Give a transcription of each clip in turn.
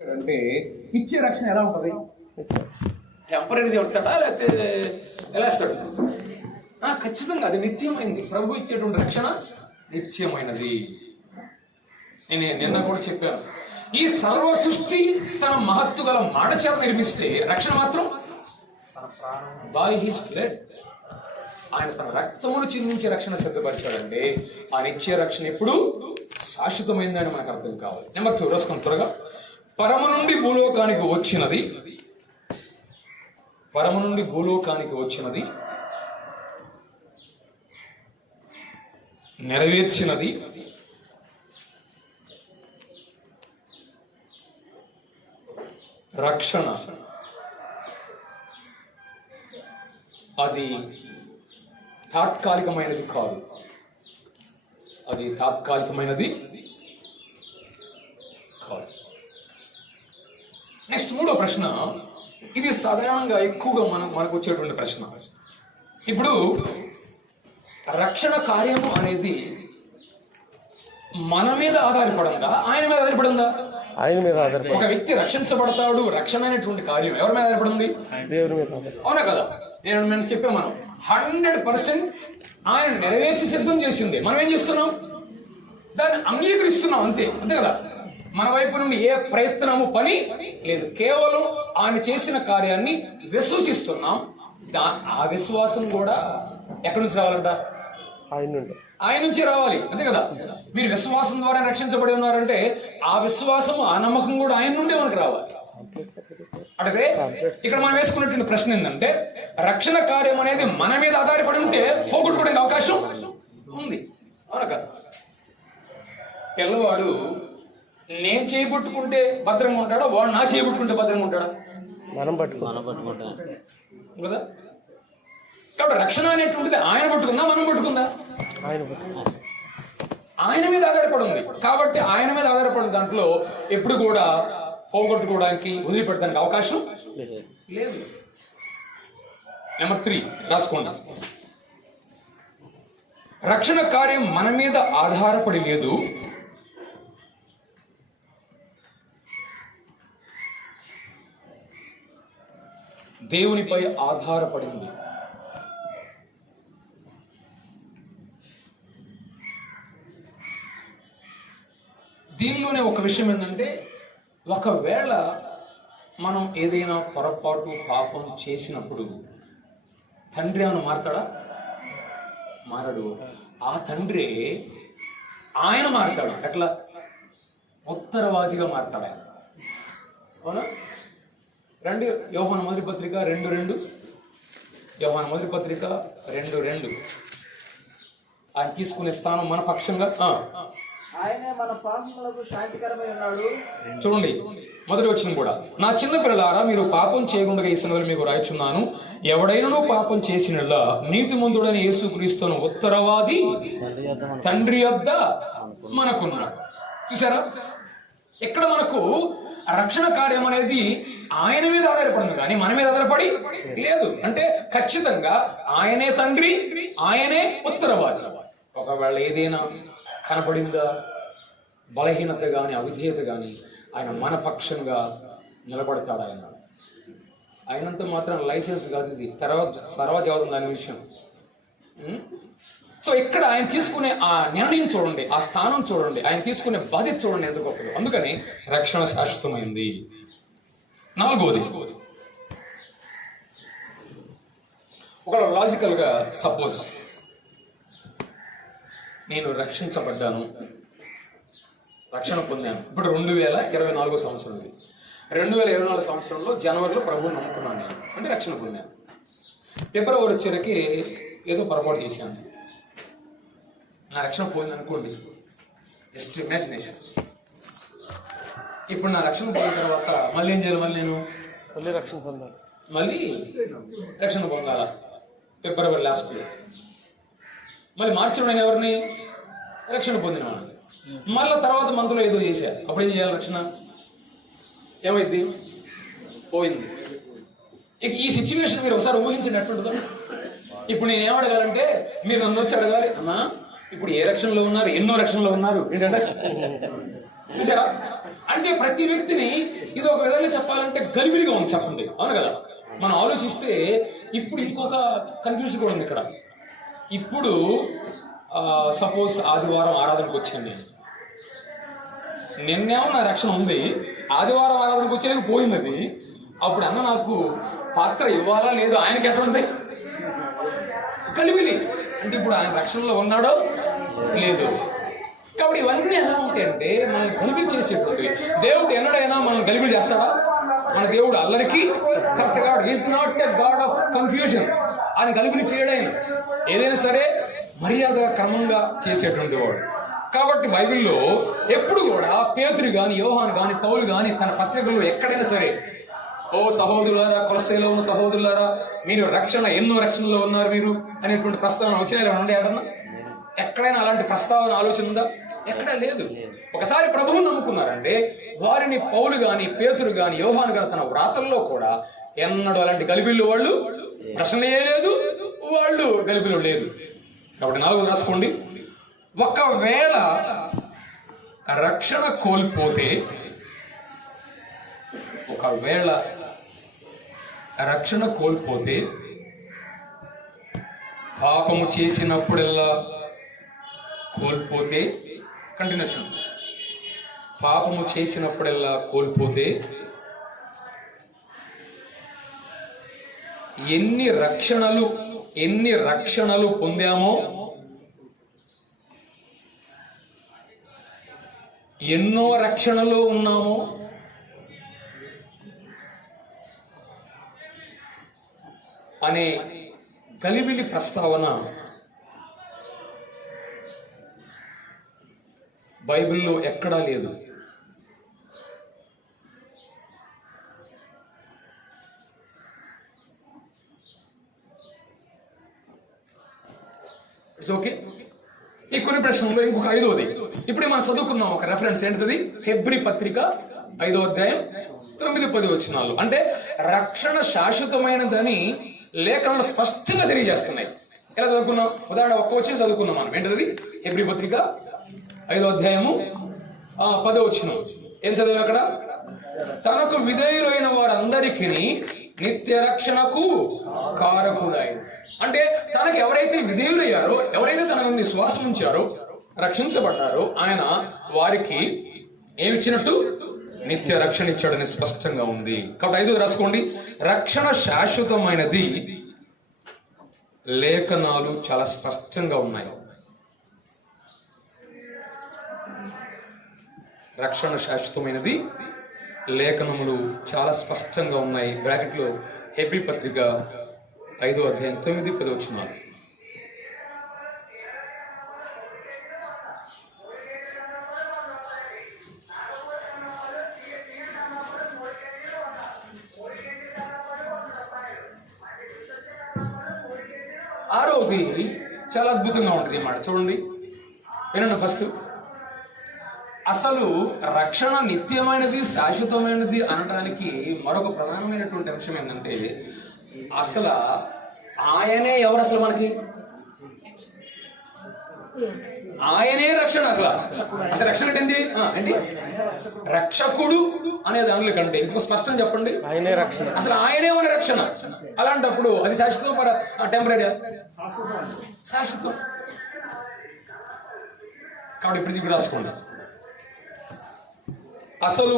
అంటే ఇచ్చే రక్షణ ఎలా ఉంటుంది? టెంపరీ చెప్తాడా లేకపోతే ఎలా ఇస్తాడు? ఖచ్చితంగా అది నిత్యమైనది. ప్రభు ఇచ్చేటువంటి రక్షణ నిత్యమైనది. నేను నిన్న కూడా చెప్పాను, ఈ సర్వ సృష్టి తన మహత్తు గల మాట చేత నిర్మిస్తే రక్షణ మాత్రం బై హిస్ బ్లడ్, ఆయన తన రక్తమును చిందించి రక్షణ సిద్ధపరిచాడండి. ఆ నిత్య రక్షణ ఎప్పుడు శాశ్వతమైందని మనకు అర్థం కావాలి. నెంబర్ 2 రాసుకొని త్వరగా. పరము నుండి భూలోకానికి వచ్చినది, పరము నుండి భూలోకానికి వచ్చినది, నెరవేర్చినది, రక్షణ. అది తాత్కాలికమైనది కాదు, అది తాత్కాలికమైనది కాదు. నెక్స్ట్ 3వ ప్రశ్న, ఇది సాధారణంగా ఎక్కువగా మనకు వచ్చేటువంటి ప్రశ్న. ఇప్పుడు రక్షణ కార్యము అనేది మన మీద ఆధారపడంగా ఆయన మీద ఆధారపడిందా? ఆయన మీద ఆధారపడి. ఒక వ్యక్తి రక్షించబడతాడు, రక్షణ అనేటువంటి కార్యం ఎవరి మీద ఆధారపడింది? దేవుని మీద. అవునా కదా? మనం చెప్పాం, మనం 100% ఆయన నెరవేర్చి సిద్ధం చేసింది. మనం ఏం చేస్తున్నాం? దాన్ని అంగీకరిస్తున్నాం, అంతే అంతే కదా. మన వైపు నుండి ఏ ప్రయత్నము పని లేదు, కేవలం ఆయన చేసిన కార్యాన్ని విశ్వసిస్తున్నాం. ఆ విశ్వాసం కూడా ఎక్కడి నుంచి రావాలంట? ఆయన నుంచి రావాలి, అంతే కదా. మీరు విశ్వాసం ద్వారా రక్షించబడి ఉన్నారంటే ఆ విశ్వాసం, ఆ నమ్మకం కూడా ఆయన నుండే మనకు రావాలి. అంటే ఇక్కడ మనం వేసుకున్నటువంటి ప్రశ్న ఏంటంటే, రక్షణ కార్యం అనేది మన మీద ఆధారపడి ఉంటే పోగొట్టుకోవడానికి అవకాశం ఉంది, అవునా కదా? పిల్లవాడు నేను చేయబట్టుకుంటే భద్రంగా ఉంటాడా, వాడు నా చేయబట్టుకుంటే భద్రంగా ఉంటాడా? మనం పట్టుకుంటాం కదా. కాబట్టి రక్షణ అనేటువంటిది ఆయన పట్టుకుందా, మనం పట్టుకుందా? ఆయన మీద ఆధారపడి ఉంది. కాబట్టి ఆయన మీద ఆధారపడిన దాంట్లో ఎప్పుడు కూడా పోగొట్టుకోవడానికి, వదిలిపెట్టడానికి అవకాశం లేదు. నెంబర్ 3 రాసుకోండి. రక్షణ కార్యం మన మీద ఆధారపడి లేదు, దేవునిపై ఆధారపడింది. దీనిలోనే ఒక విషయం ఏంటంటే, ఒకవేళ మనం ఏదైనా పొరపాటు, పాపం చేసినప్పుడు తండ్రి ఏమైనా మారతాడా? మారడు. ఆ తండ్రి ఆయన మారతాడు. ఎట్లా? ఉత్తరవాదిగా మారతాడు ఆయన. అవునా? రండి, యోహాను మొదటి పత్రిక 2:2. యోహాను మొదటి పత్రిక 2:2. ఆయన తీసుకునే స్థానం మన పక్షంగా. ఆయనే మన పాపములకు శాంతికరమై ఉన్నాడు. చూడండి, మొదటి వచనం కూడా, నా చిన్న పిల్లలారా, మీరు పాపం చేయకుండా ఈ సంగతులు మీకు రాయిచున్నాను. ఎవడైనా పాపం చేసినలా నీతిమంతుడని యేసుక్రీస్తును ఉత్తరవాది తండ్రి యొద్ద మనకున్నాడు. చూసారా? ఇక్కడ మనకు రక్షణ కార్యం అనేది ఆయన మీద ఆధారపడింది, కానీ మన మీద ఆధారపడి లేదు. అంటే ఖచ్చితంగా ఆయనే తండ్రి, ఆయనే ఉత్తరవాది. ఒకవేళ ఏదైనా కనపడిందా, బలహీనత కానీ, అవిధేయత కానీ, ఆయన మన పక్షంగా నిలబడతాడు. ఆయనంత మాత్రం లైసెన్స్ కాదు ఇది, తర్వాత చదువుతుంది దాని విషయం. సో ఇక్కడ ఆయన తీసుకునే ఆ నిర్ణయం చూడండి, ఆ స్థానం చూడండి, ఆయన తీసుకునే బాధ్యత చూడండి ఎంత గొప్పదో. అందుకని రక్షణ శాశ్వతమైంది. 4వది, ఒక లాజికల్గా సపోజ్ నేను రక్షించబడ్డాను, రక్షణ పొందాను. ఇప్పుడు 2024 సంవత్సరం ఇది. 2024 సంవత్సరంలో జనవరిలో ప్రభువుని నమ్ముకున్నాను నేను, అంటే రక్షణ పొందాను. ఫిబ్రవరి వచ్చేసరికి ఏదో పొరపాటు చేశాను, నా రక్షణ పోయింది అనుకోండి. Just imagination. ఇప్పుడు నా రక్షణ పోయిన తర్వాత మళ్ళీ ఏం చేయాలి? మళ్ళీ రక్షణ పొందాలి, మళ్ళీ రక్షణ పొందాలా? ఫిబ్రవరి లాస్ట్లో. మళ్ళీ మార్చిలో నేను ఎవరిని రక్షణ పొందినాను. మళ్ళీ తర్వాత మంత్లో ఏదో చేశారు, అప్పుడు ఏం చేయాలి? రక్షణ ఏమైంది? పోయింది. ఇక ఈ సిచ్యువేషన్ మీరు ఒకసారి ఊహించినట్టుంటుందా? ఇప్పుడు నేను ఏమడగాలంటే, మీరు నన్ను వచ్చి అడగాలి, అమ్మా ఇప్పుడు ఏ రక్షణలో ఉన్నారు, ఎన్నో రక్షణలో ఉన్నారు ఏంటంటే, చూసారా? అంటే ప్రతి వ్యక్తిని ఇది ఒక విధంగా చెప్పాలంటే గలిబిలిగా ఉంది, చెప్పండి, అవును కదా? మనం ఆలోచిస్తే ఇప్పుడు ఇంకొక కన్ఫ్యూజన్ కూడా ఉంది ఇక్కడ. ఇప్పుడు సపోజ్ ఆదివారం ఆరాధనకు వచ్చాను నేను, నిన్నేమో నా రక్షణ ఉంది, ఆదివారం ఆరాధనకు వచ్చేది పోయింది అది. అప్పుడు అన్న నాకు పాత్ర ఇవ్వాలా లేదు, ఆయనకి ఎట్లా ఉంది? కలిబిలి. అంటే ఇప్పుడు ఆయన రక్షణలో ఉన్నాడో లేదు. కాబట్టి ఇవన్నీ ఎలా ఉంటాయంటే మనల్ని గలిబిలి చేసేటువంటి. దేవుడు ఎన్నడైనా మనల్ని గలిబిలి చేస్తాడా? మన దేవుడు అల్లరికి కర్తగా, is not a God of confusion. ఆయన గలిబిలి చేయడాయన ఏదైనా సరే మర్యాద క్రమంగా చేసేటువంటి వాడు. కాబట్టి బైబిల్లో ఎప్పుడు కూడా పేతురు కానీ, యోహాను కానీ, పౌలు కానీ తన పత్రికల్లో ఎక్కడైనా సరే, ఓ సహోదరులారా, కొలస్సీలో ఉన్న సహోదరులారా, మీరు రక్షణ, ఎన్నో రక్షణలో ఉన్నారు మీరు అనేటువంటి ప్రస్తావన వచ్చినా ఉండే ఏడన్నా? ఎక్కడైనా అలాంటి ప్రస్తావన, ఆలోచన ఉందా? ఎక్కడా లేదు. ఒకసారి ప్రభువుని నమ్ముకున్నారంటే వారిని పౌలు గాని, పేతురు గాని, యోహాను గాని తన వ్రాతల్లో కూడా ఎన్నడూ అలాంటి గలిబిళ్ళు వాళ్ళు ప్రశ్నయే లేదు, వాళ్ళు గలిబిలు లేదు. కాబట్టి 4 రాసుకోండి. ఒకవేళ రక్షణ కోల్పోతే, ఒకవేళ రక్షణ కోల్పోతే, పాపము చేసినప్పుడల్లా కోల్పోతే, కంటిన్యూషన్, పాపము చేసినప్పుడల్లా కోల్పోతే ఎన్ని రక్షణలు పొందామో, ఎన్నో రక్షణలో ఉన్నామో, అనే గలిబిలి ప్రస్తావన బైబిల్లో ఎక్కడా లేదు. It's okay. ఈ కొన్ని ప్రశ్నల్లో ఇంకొక 5వది ఇప్పుడే మనం చదువుకున్నాం. ఒక రెఫరెన్స్ ఏంటిది? హెబ్రీ పత్రిక 5వ అధ్యాయం 9-10 వచనాలు. అంటే రక్షణ శాశ్వతమైనదని లేఖనాలు స్పష్టంగా తెలియజేస్తున్నాయి. ఎలా చదువుకున్నాం? ఉదాహరణ ఒక్క వచనం చదువుకున్నాం మనం. ఏంటది? హెబ్రీ పత్రిక 5వ అధ్యాయము 10వ వచనం. ఏం చదివాం అక్కడ? తనకు విధేయులైన వారందరికీ నిత్య రక్షణకు కారకుడాయి. అంటే తనకు ఎవరైతే విధేయులయ్యారో, ఎవరైతే తన మీద విశ్వాసం ఉంచారో, రక్షించబడ్డారో, ఆయన వారికి ఏమిచ్చినట్టు? నిత్య రక్షణ ఇచ్చాడని స్పష్టంగా ఉంది. కాబట్టి 5 రాసుకోండి. రక్షణ శాశ్వతమైనది లేఖనాలు చాలా స్పష్టంగా ఉన్నాయి. రక్షణ శాశ్వతమైనది లేఖనములు చాలా స్పష్టంగా ఉన్నాయి. బ్రాకెట్లో హెబ్రీ పత్రిక 5వ అధ్యాయం 9-10 వచనాలు. ఆరోది చాలా అద్భుతంగా ఉంటుంది ఈ మాట. చూడండి, వినండి. ఫస్ట్, అసలు రక్షణ నిత్యమైనది, శాశ్వతమైనది అనడానికి మరొక ప్రధానమైనటువంటి అంశం ఏంటంటే, అసలు ఆయనే ఎవరు? అసలు మనకి ఆయనే రక్షణ. అసలు రక్షణ అంటే ఏంటి? రక్షకుడు అనే దానిలో కంటే ఇంకొక స్పష్టం చెప్పండి. ఆయనే రక్షణ. అసలు ఆయనే మన రక్షణ. అలాంటప్పుడు అది శాశ్వతం, టెంపరీ? శాశ్వతం. కాబట్టి ఇప్పుడు ఇది రాసుకోండి. అసలు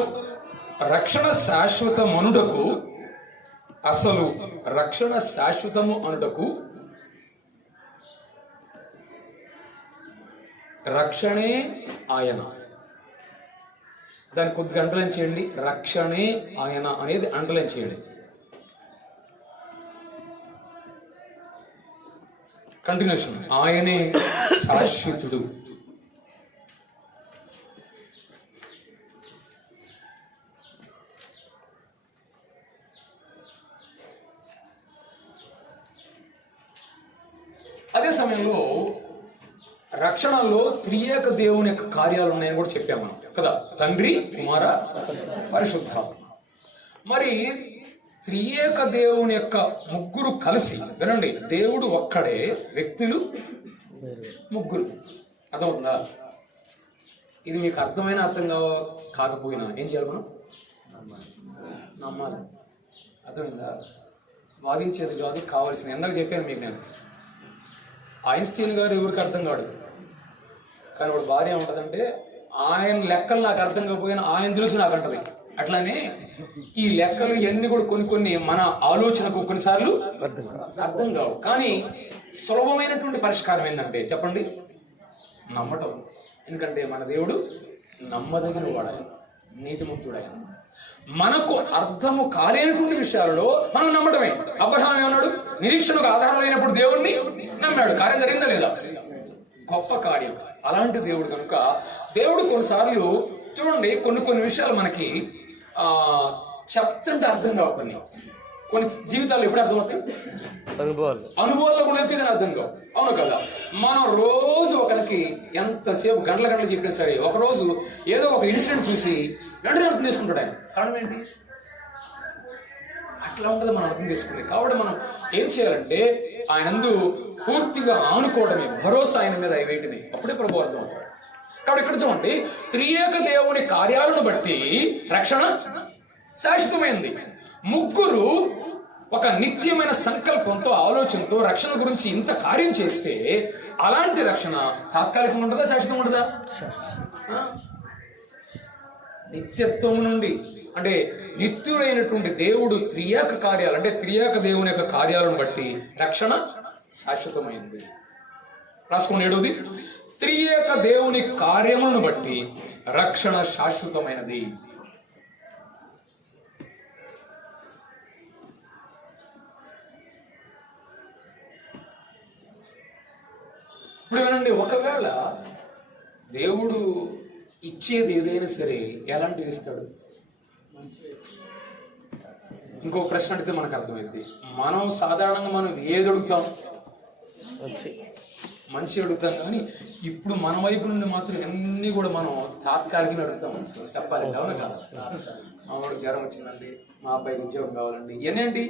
రక్షణ శాశ్వతమనుటకు, అసలు రక్షణ శాశ్వతము అనుటకు రక్షణే ఆయన. దాన్ని కొద్దిగా అండర్లైన్ చేయండి. రక్షణే ఆయన అనేది అండర్లైన్ చేయండి. కంటిన్యూషన్. ఆయనే శాశ్వతుడు. అదే సమయంలో రక్షణలో త్రియేక దేవుని యొక్క కార్యాలు ఉన్నాయని కూడా చెప్పాము మనం కదా. తండ్రి, కుమార, పరిశుద్ధాత్మ. మరి త్రియేక దేవుని యొక్క ముగ్గురు కలిసి, వినండి, దేవుడు ఒక్కడే, వ్యక్తులు ముగ్గురు. అర్థమవుతుందా? ఇది మీకు అర్థమైనా అర్థం కాకపోయినా ఏం చేయాలి మనం? నమ్మాలి. అర్థమైందా? వాదించేది కాదు, కావాల్సిన. ఎందాక చెప్పాను మీకు నేను, ఐన్స్టీన్ గారు ఎవరికి అర్థం కాడు, కానీ వాడు భార్య ఉంటుందంటే ఆయన లెక్కలు నాకు అర్థం కాకపోయినా ఆయన తెలుసు నాకు అంటది. అట్లానే ఈ లెక్కలు ఇవన్నీ కూడా కొన్ని మన ఆలోచనకు కొన్నిసార్లు అర్థం కావు. కానీ సులభమైనటువంటి పరిష్కారం ఏంటంటే చెప్పండి, నమ్మటం. ఎందుకంటే మన దేవుడు నమ్మదగిన వాడాలి, నీతిమంతుడాయన. మనకు అర్థము కాలేనటువంటి విషయాలలో మనం నమ్మటమే. అబ్రహాం ఏమన్నాడు? నిరీక్షణకు ఆధారం లేనప్పుడు దేవుణ్ణి నమ్మాడు. కార్యం జరిగిందా లేదా? గొప్ప కార్యం. అలాంటి దేవుడు కనుక దేవుడు కొన్నిసార్లు చూడండి, కొన్ని విషయాలు మనకి చెప్తుంటే అర్థం కావు. కొన్ని జీవితాలు ఎప్పుడు అర్థమవుతాయి? అనుభవాల్లో కూడా అయితే కానీ అర్థం కావు. అవును కదా? మనం రోజు ఒకరికి ఎంతసేపు గంటలు చెప్పినా సరే ఒకరోజు ఏదో ఒక ఇన్సిడెంట్ చూసి వెంటనే అర్థం చేసుకుంటాడు ఆయన. కారణం ఏంటి? అట్లా ఉంటుంది మనం అర్థం చేసుకుంటే. కాబట్టి మనం ఏం చేయాలంటే ఆయనందు పూర్తిగా ఆనుకోవడమే, భరోసా ఆయన మీద వేయటమే. అప్పుడే ప్రభు అర్థం అవుతాడు. కాబట్టి ఇక్కడ చూడండి, త్రియేక దేవుని కార్యాలను బట్టి రక్షణ శాశ్వతమైంది. ముగ్గురు ఒక నిత్యమైన సంకల్పంతో, ఆలోచనతో రక్షణ గురించి ఇంత కార్యం చేస్తే అలాంటి రక్షణ తాత్కాలికంగా ఉంటుందా, శాశ్వతంగా ఉంటుందా? నిత్యత్వం నుండి, అంటే నిత్యుడైనటువంటి దేవుడు త్రియేక కార్యాలు, అంటే త్రియేక దేవుని యొక్క కార్యాలను బట్టి రక్షణ శాశ్వతమైంది. రాసుకోండి. 7వది, త్రియేక దేవుని కార్యములను బట్టి రక్షణ శాశ్వతమైనది. ఇప్పుడు ఏనండి, ఒకవేళ దేవుడు ఇచ్చేది ఏదైనా సరే ఎలాంటివి ఇస్తాడు? ఇంకో ప్రశ్న అడిగితే మనకు అర్థమైంది. మనం సాధారణంగా మనం ఏది అడుగుతాం? మంచి అడుగుతాం. కానీ ఇప్పుడు మన వైపు నుండి మాత్రం అన్ని కూడా మనం తాత్కాలికంగా అడుగుతాం. చెప్పాలండి, అవును కదా? మామూలు జ్వరం వచ్చిందండి, మా అబ్బాయికి ఉద్యోగం కావాలండి, ఇవన్నీ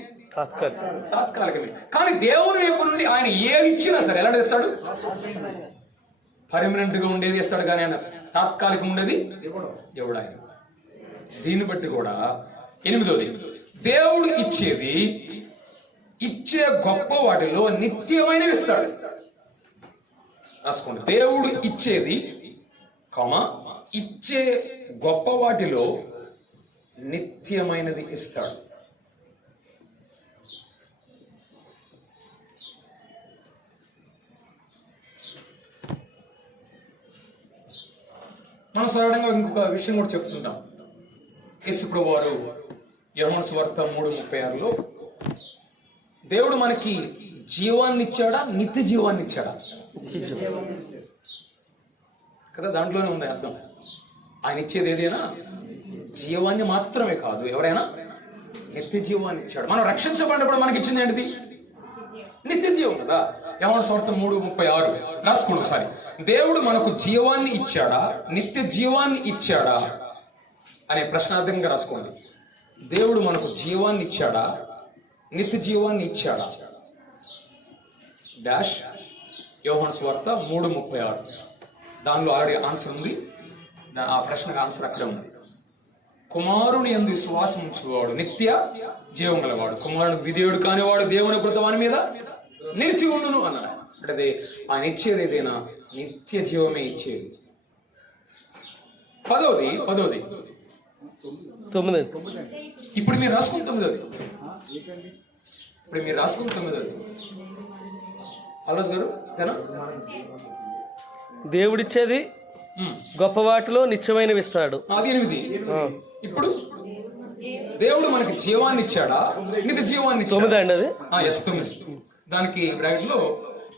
తాత్కాలికమే. కానీ దేవుని వైపు నుండి ఆయన ఏది ఇచ్చినా సరే ఎలా ఇస్తాడు? పర్మనెంట్ గా ఉండేది ఇస్తాడు. కానీ ఆయన తాత్కాలికం ఉండేది ఎవడు ఆయన. దీన్ని బట్టి కూడా 8వది, దేవుడు ఇచ్చే గొప్ప వాటిలో నిత్యమైనవి ఇస్తాడు. రాసుకోండి. దేవుడు ఇచ్చే గొప్ప వాటిలో నిత్యమైనది ఇస్తాడు. మనం సాధారణంగా ఇంకొక విషయం కూడా చెప్తుంటాం. యేసుప్రభువు వారు యోహాను సువార్త 3:36లో దేవుడు మనకి జీవాన్ని ఇచ్చాడా, నిత్య జీవాన్ని ఇచ్చాడా కదా? దాంట్లోనే ఉంది అర్థం. ఆయన ఇచ్చేది ఏదైనా జీవాన్ని మాత్రమే కాదు, ఎవరైనా నిత్య జీవాన్ని ఇచ్చాడు. మనం రక్షించబడినప్పుడు మనకి ఇచ్చింది ఏంటిది? నిత్య జీవం కదా. యోహాను సువార్త 3:36 రాసుకోండి ఒకసారి. దేవుడు మనకు జీవాన్ని ఇచ్చాడా, నిత్య జీవాన్ని ఇచ్చాడా అనే ప్రశ్నార్థంగా రాసుకోండి. దేవుడు మనకు జీవాన్ని ఇచ్చాడా, నిత్య జీవాన్ని ఇచ్చాడా? డాష్ యోహాను సువార్త 3:36. దానిలో ఆల్రెడీ ఆన్సర్ ఉంది. ఆ ప్రశ్నకు ఆన్సర్ అక్కడే ఉంది. కుమారుని యందు విశ్వాసం ఉంచువాడు నిత్య జీవం గలవాడు, కుమారుడు విధేయుడు కానివాడు దేవుని కృతవాని మీద నిలిచి ఉండును అన్నాడు. అంటే ఆయన ఇచ్చేది ఏదైనా నిత్య జీవమే ఇచ్చేది. 10వది ఇప్పుడు మీరు రాసుకుని 9వది. అల్లోస్ గారు తేనా? దేవుడిచ్చేది గొప్ప వాటిలో నిత్యమైనవి ఇస్తాడు. అది 8. ఇప్పుడు దేవుడు మనకి జీవాన్ని ఇచ్చాడా, నిత్య జీవాన్ని ఇచ్చాడా? 9 అండి అది. 9. దానికి బ్రాకెట్ లో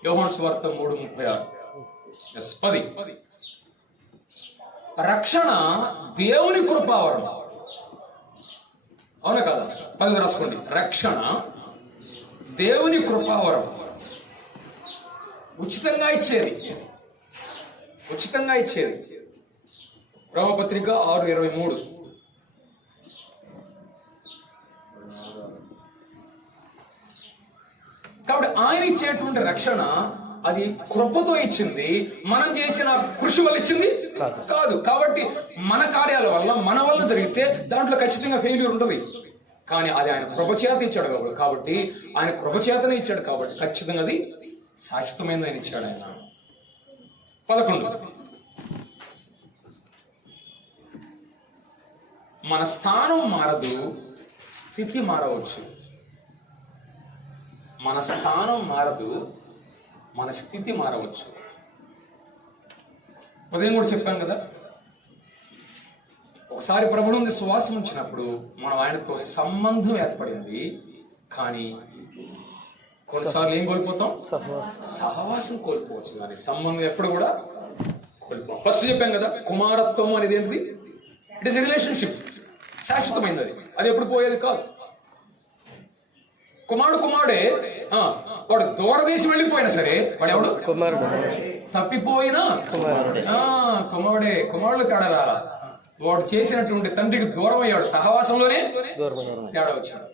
యోహాను సువార్త 3:36. 10. రక్షణ దేవుని కృపావరం, అవునా కదా? 10 రాసుకోండి. రక్షణ దేవుని కృపావరం, ఉచితంగా ఇచ్చేది. రోమపత్రిక 6:23. కాబట్టి ఆయన ఇచ్చేటువంటి రక్షణ అది కృపతో ఇచ్చింది, మనం చేసిన కృషి వల్ల ఇచ్చింది కాదు. కాబట్టి మన కార్యాల వల్ల, మన వల్ల జరిగితే దాంట్లో ఖచ్చితంగా ఫెయిల్యూర్ ఉంటుంది. కానీ అది ఆయన కృపచేత ఇచ్చాడు కాబట్టి, ఆయన కృపచేతనే ఇచ్చాడు కాబట్టి ఖచ్చితంగా అది శాశ్వతమైనది ఆయన ఇచ్చాడు ఆయన. 11 మన స్థానం మారదు, స్థితి మారవచ్చు. మన స్థానం మారదు, మన స్థితి మారవచ్చు. ఉదయం కూడా చెప్పాం కదా, ఒకసారి ప్రభువు నుండి శ్వాసం ఉంచినప్పుడు మనం ఆయనతో సంబంధం ఏర్పడింది. కానీ కొన్నిసార్లు ఏం కోల్పోతాం? సహవాసం కోల్పోవచ్చు, కానీ సంబంధం ఎప్పుడు కూడా కోల్పోతాం. ఫస్ట్ చెప్పాం కదా, కుమారత్వం అనేది ఏంటిది? ఇట్ ఈస్ రిలేషన్షిప్, శాశ్వతమైనది. అది ఎప్పుడు పోయేది కాదు. కుమారుడే వాడు దూరదేశం వెళ్ళిపోయినా సరే వాడు ఎవడు? కుమారుడు. తప్పిపోయినా కుమారుడు తేడా రాలా. వాడు చేసినటువంటి తండ్రికి దూరం అయ్యాడు, సహవాసంలోనే తేడా వచ్చాడు.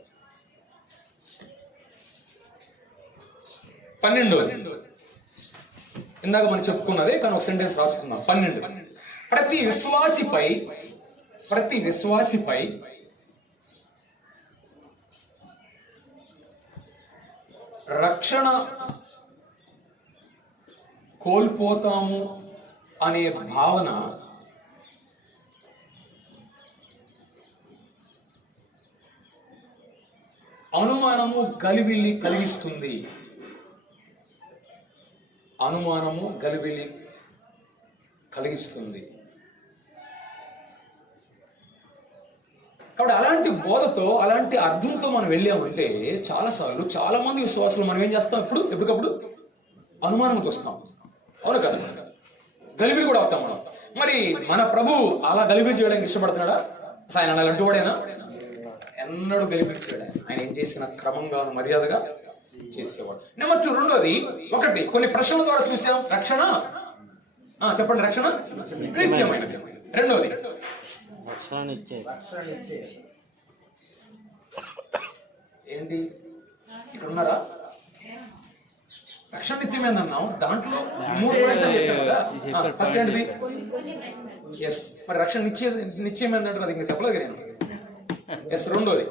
12 ఇందాక మనం చెప్పుకున్నదే, కానీ ఒక సెంటెన్స్ రాసుకుందాం. 12 ప్రతి విశ్వాసిపై రక్షణ కోల్పోతాము అనే భావన అనుమానము గలిబిల్లి కలిగిస్తుంది. అనుమానము గలిబిల్లి కలిగిస్తుంది. కాబట్టి అలాంటి బోధతో, అలాంటి అర్థంతో మనం వెళ్ళామంటే చాలాసార్లు చాలా మంది విశ్వాసులు మనం ఏం చేస్తాం? ఎప్పటికప్పుడు అనుమానంతో వస్తాం. అవును కదా, గలిబిలి కూడా అవుతాం మనం. మరి మన ప్రభు అలా గలిబిలి చేయడానికి ఇష్టపడుతున్నాడా? ఆయన అలాంటి వాడేనా? ఎన్నడూ గలిబిలి చేయడా. ఆయన ఏం చేసిన క్రమంగా మర్యాదగా చేసేవాడు. నెంబర్ 2, రెండోది, కొన్ని ప్రశ్నల ద్వారా చూసాం రక్షణ. చెప్పండి, రక్షణ నిత్యమైనది. రెండోది ఏంటి? ఇక్కడ ఉన్నారా? రక్షణ నిత్యమైందన్నాం, దాంట్లో 3 ప్రశ్నలు చెప్పాను కదా. ఫస్ట్ ఏంటిది? ఎస్, మరి రక్షణ నిశ్చయమైందంటే అది ఇంకా చెప్పలేదు నేను. ఎస్, రెండోది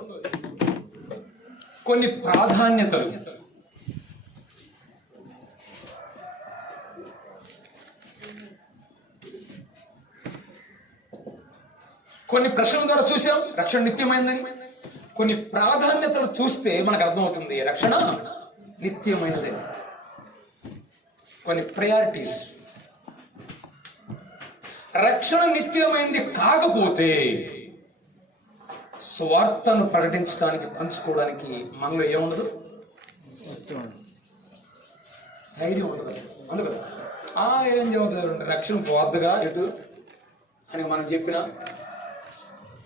కొన్ని ప్రాధాన్యతలు. కొన్ని ప్రశ్నల ద్వారా చూసాం రక్షణ నిత్యమైందని. కొన్ని ప్రాధాన్యతలు చూస్తే మనకు అర్థమవుతుంది రక్షణ నిత్యమైనదని. కొన్ని ప్రయారిటీస్. రక్షణ నిత్యమైంది కాకపోతే స్వార్థను ప్రకటించడానికి, పంచుకోవడానికి మనలో ఏముండదు? ధైర్యం ఉండదు అసలు. అందుకదా ఏం చదువుతారు, రక్షణ పోద్దుగా ఎటు అని మనం చెప్పినా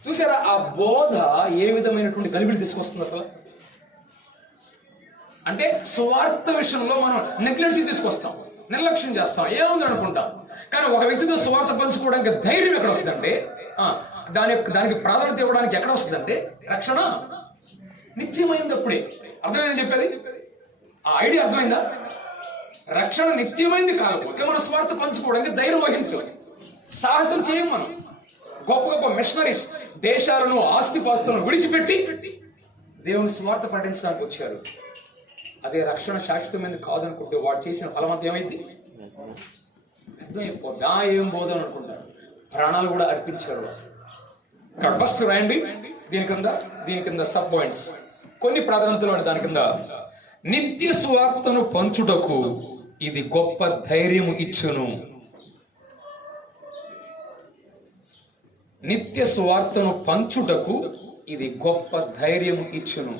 చూసారా? ఆ బోధ ఏ విధమైనటువంటి గలిబిలి తీసుకొస్తుంది అసలు. అంటే స్వార్థ విషయంలో మనం నెగ్లెన్సీ తీసుకొస్తాం, నిర్లక్ష్యం చేస్తాం, ఏముంది అనుకుంటాం. కానీ ఒక వ్యక్తితో స్వార్థ పంచుకోవడానికి ధైర్యం ఎక్కడ వస్తుందంటే, దానికి ప్రాధాన్యత ఇవ్వడానికి ఎక్కడ వస్తుందంటే రక్షణ నిత్యమైంది అప్పుడే. అర్థమైందని చెప్పేది? ఆ ఐడియా అర్థమైందా? రక్షణ నిత్యమైంది కాకపోతే మన స్వార్థ పంచుకోవడానికి ధైర్యం వహించాలి, సాహసం చేయం. మనం గొప్ప గొప్ప మిషనరీస్ దేశాలను, ఆస్తిపాస్తులను విడిచిపెట్టి దేవుని స్వార్థ ప్రకటించడానికి వచ్చారు. అదే రక్షణ శాశ్వతమైనది కాదనుకుంటే వాడు చేసిన ఫలమంతా ఏమైంది? అర్థమైపోద్దా? ఏం బోధన అనుకుంటారు. ప్రాణాలు కూడా అర్పించారు. ఫస్ట్ రాయండి, దీని కింద సబ్ పాయింట్స్, కొన్ని ప్రాధాన్యతలు. దాని కింద నిత్య స్వార్థను పంచుటకు ఇది గొప్ప ధైర్యం ఇచ్చును. నిత్య స్వార్థను పంచుటకు ఇది గొప్ప ధైర్యం ఇచ్చును.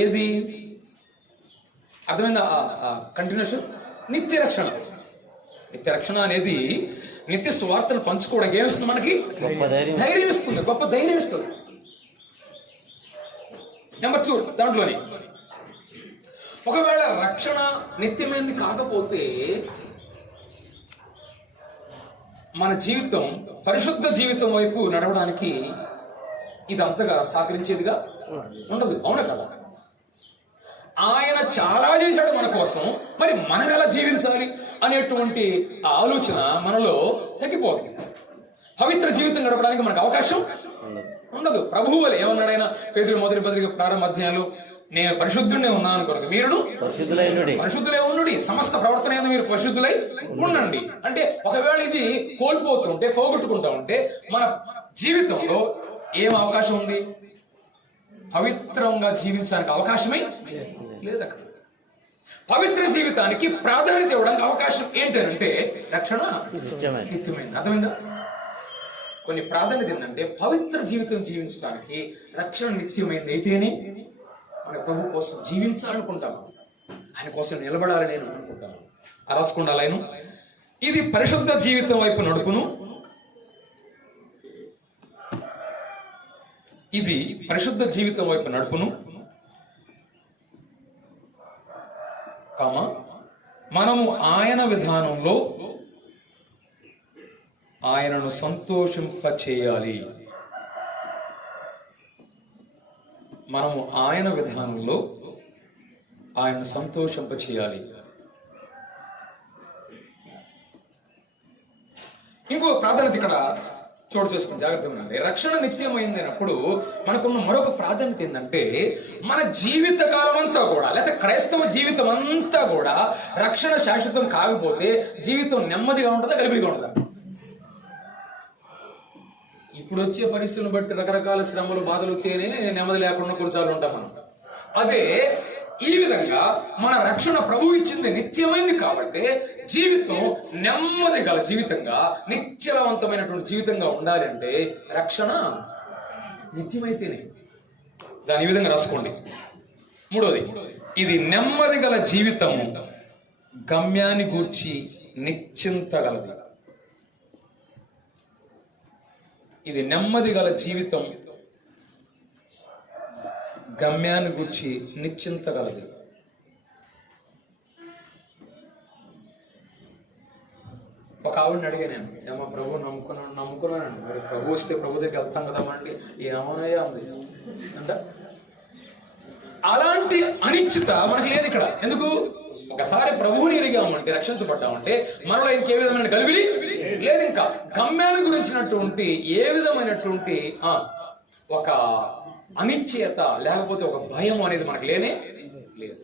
ఏది అర్థమైందా? కంటిన్యూషన్. నిత్య రక్షణ అనేది నిత్య స్వార్థను పంచుకోవడానికి ఏమిస్తుంది? మనకి ధైర్యం ఇస్తుంది, గొప్ప ధైర్యం ఇస్తుంది. నెంబర్ 2 దాంట్లోని, ఒకవేళ రక్షణ నిత్యమైనది కాకపోతే మన జీవితం, పరిశుద్ధ జీవితం వైపు నడవడానికి ఇది అంతగా సహకరించేదిగా ఉండదు. అవునా కదా? ఆయన చాలా చేశాడు మన కోసం, మరి మనం ఎలా జీవించాలి అనేటువంటి ఆలోచన మనలో తగ్గిపోతుంది. పవిత్ర జీవితం గడపడానికి మనకు అవకాశం ఉండదు. ప్రభువు వలె ఏమన్నాడు ఆయన పేతురు మొదటి పత్రిక ప్రారంభ అధ్యాయంలో, నేను పరిశుద్ధుడే ఉన్నాను కనుక మీరును పరిశుద్ధులై ఉండుడి, సమస్త ప్రవర్తన యందు మీరు పరిశుద్ధులై ఉండండి. అంటే ఒకవేళ ఇది కోల్పోతుంటే, పోగొట్టుకుంటా ఉంటే మన జీవితంలో ఏం అవకాశం ఉంది? పవిత్రంగా జీవించడానికి అవకాశమే లేదు. అక్కడ పవిత్ర జీవితానికి ప్రాధాన్యత ఇవ్వడానికి అవకాశం ఏంటంటే రక్షణ నిత్యమైంది. అర్థమైందా? కొన్ని ప్రాధాన్యత ఏంటంటే పవిత్ర జీవితం జీవించడానికి రక్షణ నిత్యమైంది అయితేనే మన ప్రభు కోసం జీవించాలనుకుంటాము, ఆయన కోసం నిలబడాలి నేను అనుకుంటాను. రాసుకుండాలను ఇది పరిశుద్ధ జీవితం వైపు నడుపును, ఇది పరిశుద్ధ జీవితం వైపు నడుపును, మనము ఆయన విధానంలో ఆయనను సంతోషింపచేయాలి. మనము ఆయన విధానంలో ఆయనను సంతోషింపచేయాలి. ఇంకో ప్రాధాన్యత ఇక్కడ చోటు చేసుకుని జాగ్రత్తగా ఉండాలి. రక్షణ నిత్యమైంది అన్నప్పుడు మనకున్న మరొక ప్రాధాన్యత ఏంటంటే మన జీవిత కాలం అంతా కూడా, లేకపోతే క్రైస్తవ జీవితం అంతా కూడా రక్షణ శాశ్వతం కాకపోతే జీవితం నెమ్మదిగా ఉంటుందా, గలిబిలిగా ఉంటుందా? ఇప్పుడు వచ్చే పరిస్థితులను బట్టి రకరకాల శ్రమలు, బాధలు తేనే నెమ్మది లేకుండా కొన్నిసార్లు ఉంటాం మనం. అదే ఈ విధంగా మన రక్షణ ప్రభువు ఇచ్చింది నిత్యమైంది కాబట్టి జీవితం నెమ్మది గల జీవితంగా, నిత్యవంతమైనటువంటి జీవితంగా ఉండాలి అంటే రక్షణ నిత్యమైతేనే. దాని ఈ విధంగా రాసుకోండి. మూడోది, ఇది నెమ్మది గల జీవితం గమ్యాన్ని గూర్చి నిశ్చింతగలది. ఇది నెమ్మది గల జీవితం గమ్యాన్ని గూర్చి నిశ్చింతగలది. ఒక ఆవిడని అడిగా నేను, ఏమో ప్రభు నమ్ముకున్నానండి, మరి ప్రభు వస్తే ప్రభు దగ్గరికి వెళ్తాం కదా అండి, ఏమోనయ్యా ఉంది అంట. అలాంటి అనిశ్చిత మనకు లేదు ఇక్కడ. ఎందుకు? ఒకసారి ప్రభువుని ఎరిగామంటే, రక్షించబడ్డామంటే మనలో ఇంకే విధమైన గలిబిలి లేదు. ఇంకా గమ్యాన్ని గురించినటువంటి ఏ విధమైనటువంటి ఒక అనిశ్చయత లేకపోతే ఒక భయం అనేది మనకు లేనే లేదు.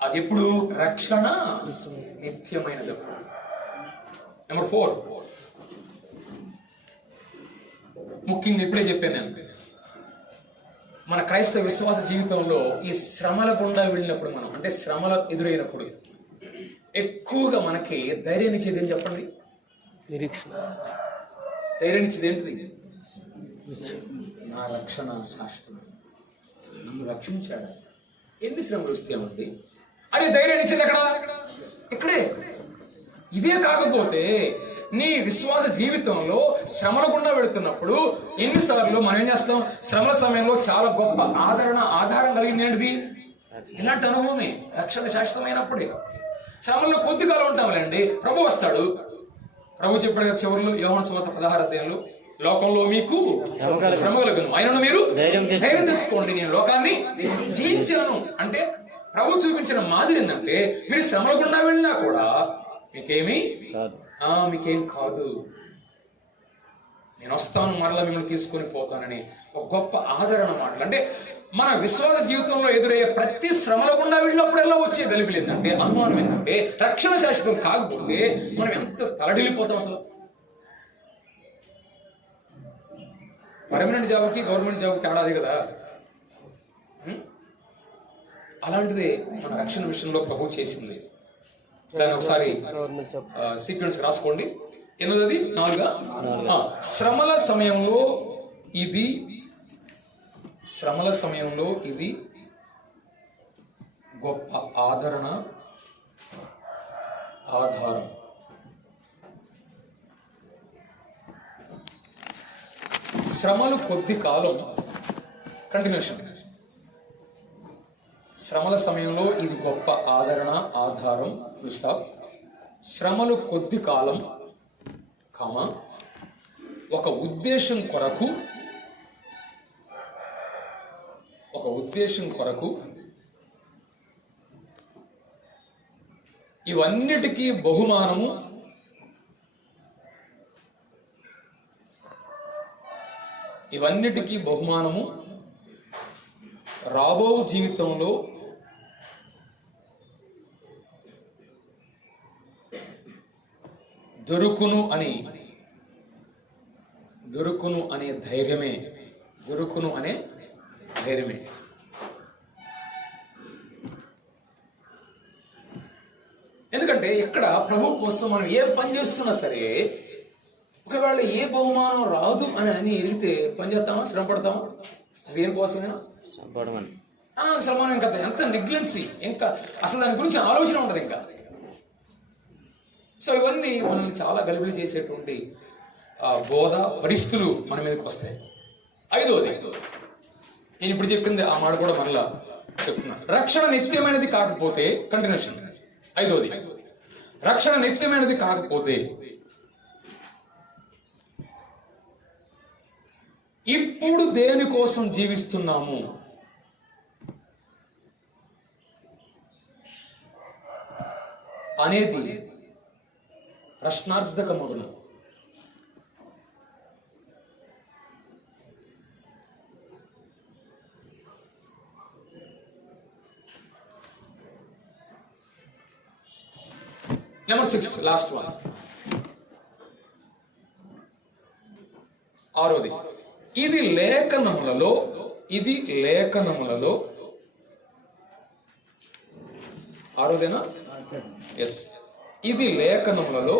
అది ఎప్పుడు? రక్షణ నిత్యమైనది. నెంబర్ 4, ముఖ్యంగా ఇప్పుడే చెప్పాను నేను, మన క్రైస్తవ విశ్వాస జీవితంలో ఈ శ్రమల గుండా వెళ్ళినప్పుడు, మనం అంటే శ్రమల ఎదురైనప్పుడు ఎక్కువగా మనకి ధైర్యం ఇచ్చేది ఏం చెప్పండి? నిరీక్షణ. ధైర్యం ఇచ్చేది ఏంటిది? నా రక్షణ శాశ్వతమే, నన్ను రక్షించాడు. ఎన్ని శ్రమలు వస్తాయండి అని ధైర్యాన్ని ఇచ్చేది ఎక్కడ? ఇక్కడే. ఇదే కాకపోతే నీ విశ్వాస జీవితంలో శ్రమల గుండా వెళుతున్నప్పుడు ఎన్నిసార్లు మనం ఏం చేస్తాం? శ్రమల సమయంలో చాలా గొప్ప ఆధారం కలిగింది ఏంటిది? ఇలాంటి అనుభవమే రక్షణ శాశ్వతమైనప్పుడే. శ్రమల్లో కొద్ది కాలం ఉంటాములేండి, ప్రభు వస్తాడు. ప్రభు చెప్పాడు కదా చివరిలో యోహాను సువార్త 16వ అధ్యాయంలో, లోకంలో మీకు శ్రమ కలుగును, ఆయనను మీరు ధైర్యం తెచ్చుకోండి, నేను లోకాన్ని జయించాను. అంటే ప్రభు చూపించిన మాదిరి ఏంటంటే మీరు శ్రమల గుండా వెళ్ళినా కూడా మీకేం కాదు, నేను వస్తాను, మరలా మిమ్మల్ని తీసుకొని పోతానని ఒక గొప్ప ఆదరణ మాటలు. అంటే మన విశ్వాస జీవితంలో ఎదురయ్యే ప్రతి శ్రమల గుండా వెళ్ళినప్పుడల్లా వచ్చే గలిబిలి ఏంటంటే, అనుమానం ఏంటంటే రక్షణ శాశ్వతం కాకపోతే మనం ఎంత తలడిల్లిపోతాం. అసలు పర్మనెంట్ జాబ్కి గవర్నమెంట్ జాబ్కి తేడా అది కదా. అలాంటిదే మన రక్షణ విషయంలో ప్రభు చేసింది. దాన్ని ఒకసారి సీక్వెన్స్ రాసుకోండి. ఎన్నోది? 4. శ్రమల సమయంలో ఇది గొప్ప ఆధారం. శ్రమలు కొద్ది కాలం, కంటిన్యూషన్. శ్రమల సమయంలో ఇది గొప్ప ఆధారం. శ్రమలు కొద్ది కాలం, ఒక ఉద్దేశం కొరకు ఇవన్నిటికీ బహుమానము ఇవన్నిటికీ బహుమానము రాబో జీవితంలో దొరుకును అనే ధైర్యమే. ఎందుకంటే ఇక్కడ ప్రభు కోసం మనం ఏ పని చేస్తున్నా సరే, ఒకవేళ ఏ బహుమానం రాదు అని ఎరిగితే పని చేస్తామా, శ్రమ పడతామా? అసలు దేనికోసమైనా శ్రమ, ఇంకా ఎంత నెగ్లెన్సీ, ఇంకా అసలు దాని గురించి ఆలోచన ఉండదు ఇంకా. సో ఇవన్నీ మనల్ని చాలా గలిబిలి చేసేటువంటి బోధ పరిస్థితులు మన మీదకి వస్తాయి. ఐదోది, నేను ఇప్పుడు చెప్పింది ఆ మాట కూడా మరలా చెప్తున్నా. రక్షణ నిత్యమైనది కాకపోతే, కంటిన్యూషన్. ఐదోది, రక్షణ నిత్యమైనది కాకపోతే ఇప్పుడు దేని కోసం జీవిస్తున్నాము అనేది ప్రశ్నార్థకమగును. నెంబర్ 6, లాస్ట్ వన్, ఆరోది. ఇది లేఖనములలో ఆరోదేనా? ఎస్. ఇది లేఖనములలో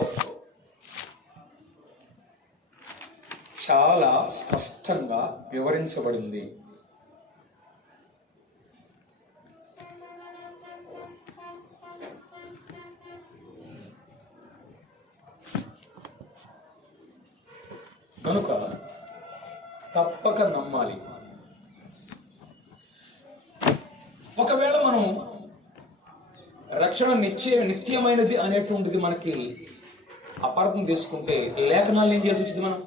చాలా స్పష్టంగా వివరించబడింది. కనుక తప్పక నమ్మాలి. ఒకవేళ మనం రక్షణ నిత్యమైనది అనేటువంటిది మనకి అపార్థం చేసుకుంటే లేఖనాలను ఏం చేయాల్సి వచ్చింది? మనం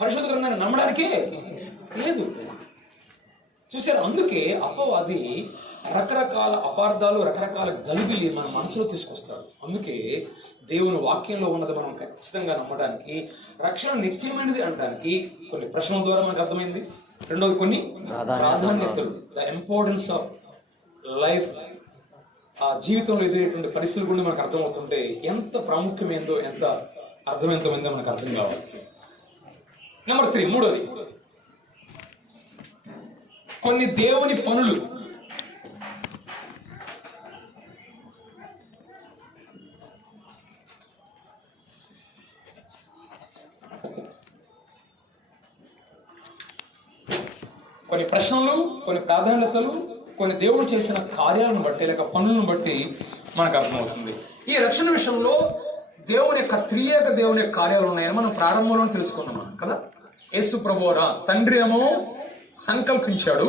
పరిశుద్ధ గ్రంథాన్ని నమ్మడానికే లేదు. చూసారు? అందుకే అపవాది రకరకాల అపార్థాలు, రకరకాల గలిబిలి మన మనసులో తీసుకొస్తాడు. అందుకే దేవుని వాక్యంలో ఉన్నది మనం ఖచ్చితంగా నమ్మడానికి, రక్షణ నిత్యమైనది అనడానికి కొన్ని ప్రశ్నల ద్వారా మనకు అర్థమైంది. రెండోది, కొన్ని ప్రాధాన్యతలు, ద ఇంపార్టెన్స్ ఆఫ్ లైఫ్, ఆ జీవితంలో ఎదురేటువంటి పరిస్థితులు కూడా మనకు అర్థమవుతుంటే ఎంత ప్రాముఖ్యమైందో, ఎంత అర్థవంతమైందో మనకు అర్థం కావాలి. నెంబర్ 3, మూడోది, కొన్ని దేవుని పనులు. కొన్ని ప్రశ్నలు, కొన్ని ప్రాధాన్యతలు, కొన్ని దేవుడు చేసిన కార్యాలను బట్టి లేక పనులను బట్టి మనకు అర్థమవుతుంది. ఈ రక్షణ విషయంలో దేవుని యొక్క త్రియేక దేవుని యొక్క కార్యాలు ఉన్నాయని మనం ప్రారంభంలో తెలుసుకున్నాం కదా. యేసు ప్రభువు తండ్రి ఏమో సంకల్పించాడు,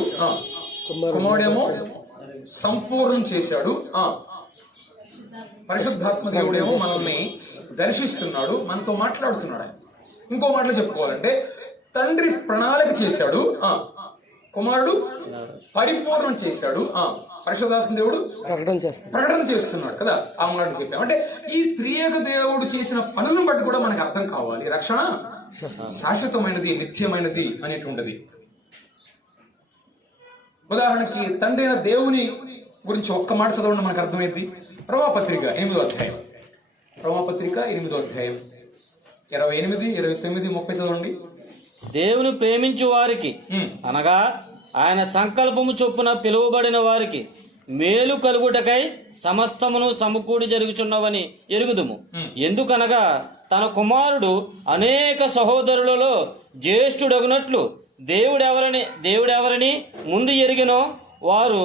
కుమారుడేమో సంపూర్ణం చేశాడు, పరిశుద్ధాత్మ దేవుడేమో మనల్ని దర్శిస్తున్నాడు, మనతో మాట్లాడుతున్నాడు. ఇంకో మాటలో చెప్పుకోవాలంటే తండ్రి ప్రణాళిక చేశాడు, కుమారుడు పరిపూర్ణం చేశాడు, పరిశుద్ధాత్మ దేవుడు ప్రకటన చేస్తున్నాడు కదా. ఆ మాట చెప్పాం. అంటే ఈ త్రియేక దేవుడు చేసిన పనులను బట్టి కూడా మనకు అర్థం కావాలి రక్షణ శాశ్వతమైనది, నిత్యమైనది అనేటువంటిది. ఉదాహరణకి తండ్రి అయిన దేవుని గురించి ఒక్క మాట చదవండి, మనకు అర్థమైంది. రోమాపత్రిక 8వ అధ్యాయం, రోమాపత్రిక 8వ అధ్యాయం 28, 29, 30 చదవండి. దేవుని ప్రేమించు వారికి అనగా ఆయన సంకల్పము చొప్పున పిలువబడిన వారికి మేలు కలుగుటకై సమస్తమును సమకూడి జరుగుచున్నవని ఎరుగుదుము. ఎందుకనగా తన కుమారుడు అనేక సహోదరులలో జ్యేష్ఠుడగునట్లు దేవుడెవరిని ముందు ఎరిగినో వారు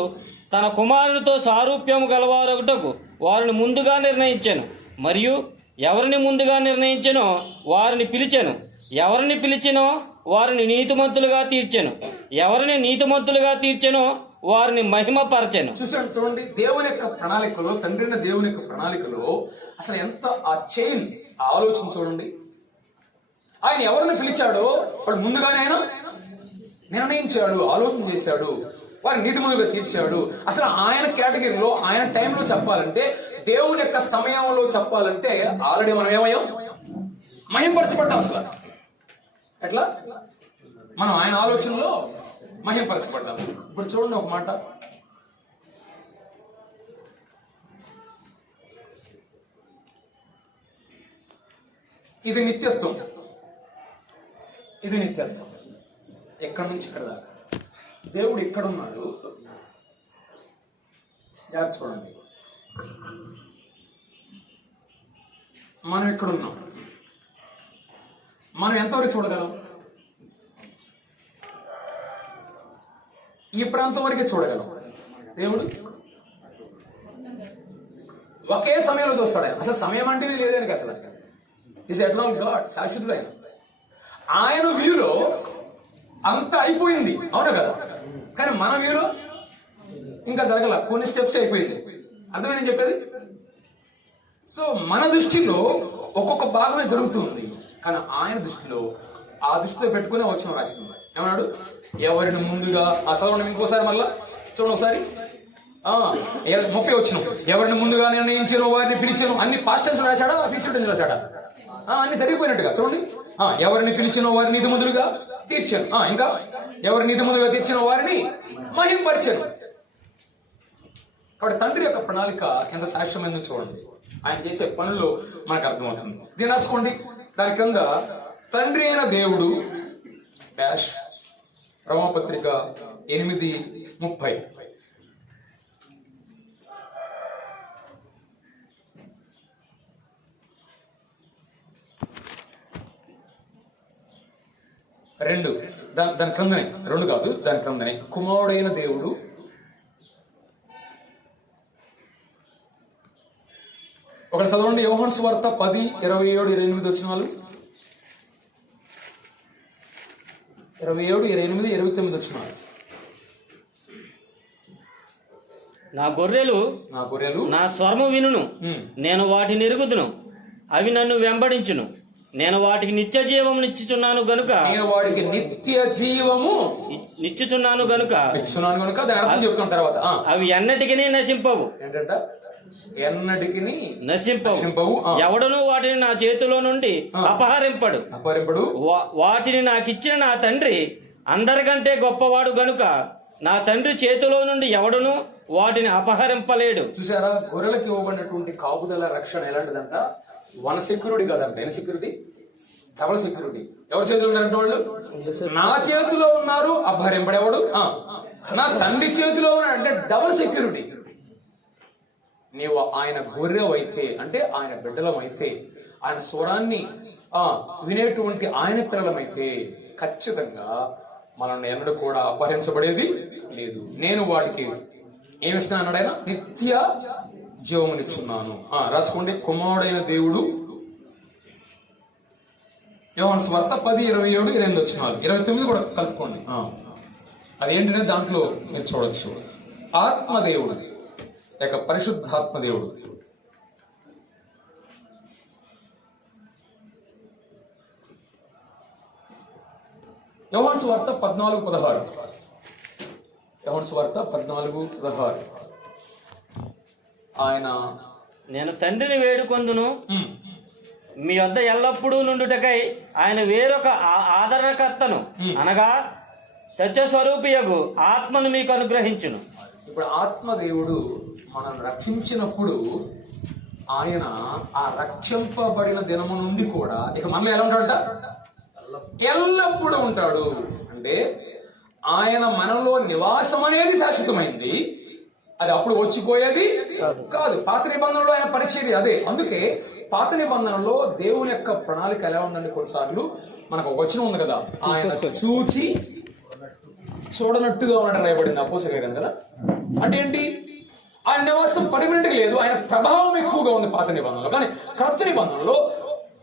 తన కుమారునితో సారూప్యము గలవారొకటకు వారిని ముందుగా నిర్ణయించెను. మరియు ఎవరిని ముందుగా నిర్ణయించెనో వారిని పిలిచెను. ఎవరిని పిలిచెనో వారిని నీతిమంతులుగా తీర్చెను. ఎవరిని నీతిమంతులుగా తీర్చెనో వారిని మహిమపరచెను. చూసాడు చూడండి, దేవుని యొక్క ప్రణాళికలో, తండ్రిన దేవుని యొక్క ప్రణాళికలో అసలు ఎంత ఆ చైన్, ఆలోచన చూడండి. ఆయన ఎవరిని పిలిచాడో వాడు ముందుగానే ఆయన నిర్ణయించాడు, ఆలోచన చేశాడు, వారిని నీతిమంతులుగా తీర్చాడు. అసలు ఆయన కేటగిరీలో, ఆయన టైంలో చెప్పాలంటే, దేవుని యొక్క సమయంలో చెప్పాలంటే ఆల్రెడీ మనం ఏమయ్యాం, మహింపరచబడ్డాం. అసలు ఎట్లా మనం ఆయన ఆలోచనలో మహిమపరచబడ్డాము. ఇప్పుడు చూడండి ఒక మాట, ఇది నిత్యత్వం, ఇది నిత్యత్వం. ఎక్కడి నుంచి ఇక్కడ దాకా దేవుడు ఎక్కడున్నాడు జాగ్రత్త చూడండి. మనం ఎక్కడున్నాం, మనం ఎంతవరకు చూడగలం? ఈ ప్రాంతం వరకే చూడగలం. దేవుడు ఒకే సమయంలో చూస్తాడు. అసలు సమయం అంటే లేదని అసలు ఇస్ ఎటర్నల్ గాడ్, శాశ్వతుడు ఆయన. ఆయన వ్యూలో అంత అయిపోయింది, అవునా కదా? కానీ మన వ్యూలో ఇంకా జరగల, కొన్ని స్టెప్స్ అయిపోయింది. అర్థమే నేను చెప్పేది? సో మన దృష్టిలో ఒక్కొక్క భాగమే జరుగుతుంది, కానీ ఆయన దృష్టిలో ఆ దృష్టిలో పెట్టుకునే వచ్చిన రాసింది. ఏమన్నాడు? ఎవరిని ముందుగా, ఆ చదవండి ఇంకోసారి, మళ్ళా చూడండి ఒకసారి. 30 వచ్చిన, ఎవరిని ముందుగా నిర్ణయించాను వారిని పిలిచాను. అన్ని పాస్ట్ టెన్స్ రాశాడా, ఫ్యూచర్ టెన్స్ రాశాడా? అన్ని సరిగిపోయినట్టుగా చూడండి. ఎవరిని పిలిచిన వారిని నీతి ముందుగా తీర్చాను. ఇంకా ఎవరిని నీతి ముందుగా తీర్చిన వారిని మహింపరిచాను. కాబట్టి తండ్రి యొక్క ప్రణాళిక ఎంత శాశ్వతమైందో చూడండి. ఆయన చేసే పనులు మనకు అర్థమవుతుంది. దీన్ని రాసుకోండి. దాని కింద తండ్రి అయిన దేవుడు డాష్ రోమపత్రిక 8:30. దాని క్రిందనే, 2 కాదు, దాని క్రిందనే కుమారుడైన దేవుడు ఒకటి చదవండి. యోహాను సువార్త 10:27-28 వచ్చిన వాళ్ళు, 27, 28, 29 వచ్చిన వాళ్ళు. నా గొర్రెలు నా స్వరము వినును, నేను వాటిని ఎరుగుదును, అవి నన్ను వెంబడించును. నేను వాటికి నిత్య జీవము నిచ్చుచున్నాను గనుక, వాడికి నిత్య జీవము నిచ్చుచున్నాను గనుక చెప్తాను తర్వాత. అవి ఎన్నటికి నశింపవు. ఏంటంట? ఎన్నటికి నశింపవు. ఎవడను వాటిని నా చేతిలో నుండి అపహరింపడు. వాటిని నాకిచ్చిన నా తండ్రి అందరికంటే గొప్పవాడు గనుక నా తండ్రి చేతిలో నుండి ఎవడును వాటిని అపహరింపలేడు. చూసారా? గొర్రెలకు ఇవ్వబడినటువంటి కాపుదల రక్షణ ఎలాంటిదంట? 1 సెక్యూరిటీ కాదంట. ఎన్ని సెక్యూరిటీ? Double security. ఎవరి చేతిలో ఉన్నారంటే వాళ్ళు? నా చేతిలో ఉన్నారు, అపహరింపడేవాడు. నా తండ్రి చేతిలో ఉన్నాడంటే డబుల్ సెక్యూరిటీ. నీవు ఆయన గొర్రెవైతే, అంటే ఆయన బిడ్డలమైతే, ఆయన స్వరాన్ని వినేటువంటి ఆయన పిల్లలమైతే ఖచ్చితంగా మనల్ని ఎన్నడూ కూడా అపహరించబడేది లేదు. నేను వాడికి ఏమిస్తున్నాను అన్నాడు ఆయన? నిత్య జీవమునిచ్చున్నాను. రాసుకోండి. కుమారుడైన దేవుడు యోహాను సువార్త 10:27-28 వచ్చినారు. 29 కూడా కలుపుకోండి. అదేంటంటే దాంట్లో మీరు చూడొచ్చు. ఆత్మదేవుడు లేక పరిశుద్ధాత్మదేవుడు. యోహాను సువార్త 14:16. యోహాను సువార్త 14:16. ఆయన నేను తండ్రిని వేడుకొందును, మీ వద్ద ఎల్లప్పుడూ నుండుటకై ఆయన వేరొక ఆదరణకర్తను అనగా సత్యస్వరూపియగు ఆత్మను మీకు అనుగ్రహించును. ఇప్పుడు ఆత్మదేవుడు మనం రక్షించినప్పుడు ఆయన ఆ రక్షింపబడిన దినము నుండి కూడా ఇక మనలో ఎలా ఉంటాడంట? ఎల్లప్పుడూ ఉంటాడు. అంటే ఆయన మనలో నివాసం అనేది శాశ్వతమైంది, అది అప్పుడు వచ్చిపోయేది కాదు. పాత నిబంధనలో ఆయన పరిచర్య అదే. అందుకే పాత నిబంధనలో దేవుని యొక్క ప్రణాళిక ఎలా ఉందండి? కొన్నిసార్లు మనకు ఒక వచనం ఉంది కదా, ఆయన చూచి చూడనట్టుగా ఉండడం రాయబడింది అపోస్తలుల కదా. అంటే ఏంటి? ఆయన నివాసం పర్మనెంట్ లేదు, ఆయన ప్రభావం ఎక్కువగా ఉంది పాత నిబంధనలో. కానీ క్రొత్త నిబంధనలో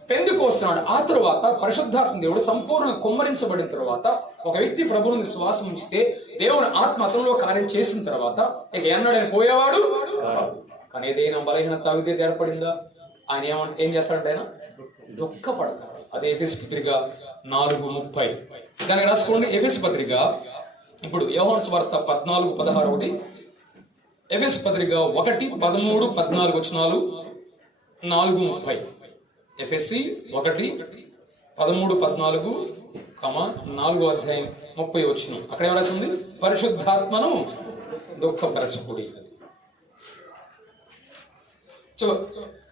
పెందుకొస్తున్నాడు. ఆ తరువాత పరిశుద్ధాత్మ దేవుడు సంపూర్ణ కుమ్మరించబడిన తర్వాత ఒక వ్యక్తి ప్రభువుని విశ్వాసం ఉంచితే దేవుని ఆత్మ అతనిలో కార్యం చేసిన తర్వాత ఇక ఎన్నడని పోయేవాడు కాదు. కానీ ఏదైనా బలహీనత తాగితే ఏర్పడిందా ఆయన ఏం చేస్తాడంటే ఆయన దుఃఖపడతాడు. అదే ఎఫెసు పత్రిక 4:30. దానికి రాసుకోండి. ఎఫెసు పత్రిక ఇప్పుడు యోహాను సువార్త 14:16 ఒకటి, ఎఫెసు పత్రిక 1:13-14 వచనాలు, 4:30. ఎఫెస్సి 1:13-14 4వ అధ్యాయం 30 వచనం. అక్కడ ఏం రాసి ఉంది? పరిశుద్ధాత్మను దుఃఖపరచకుడి.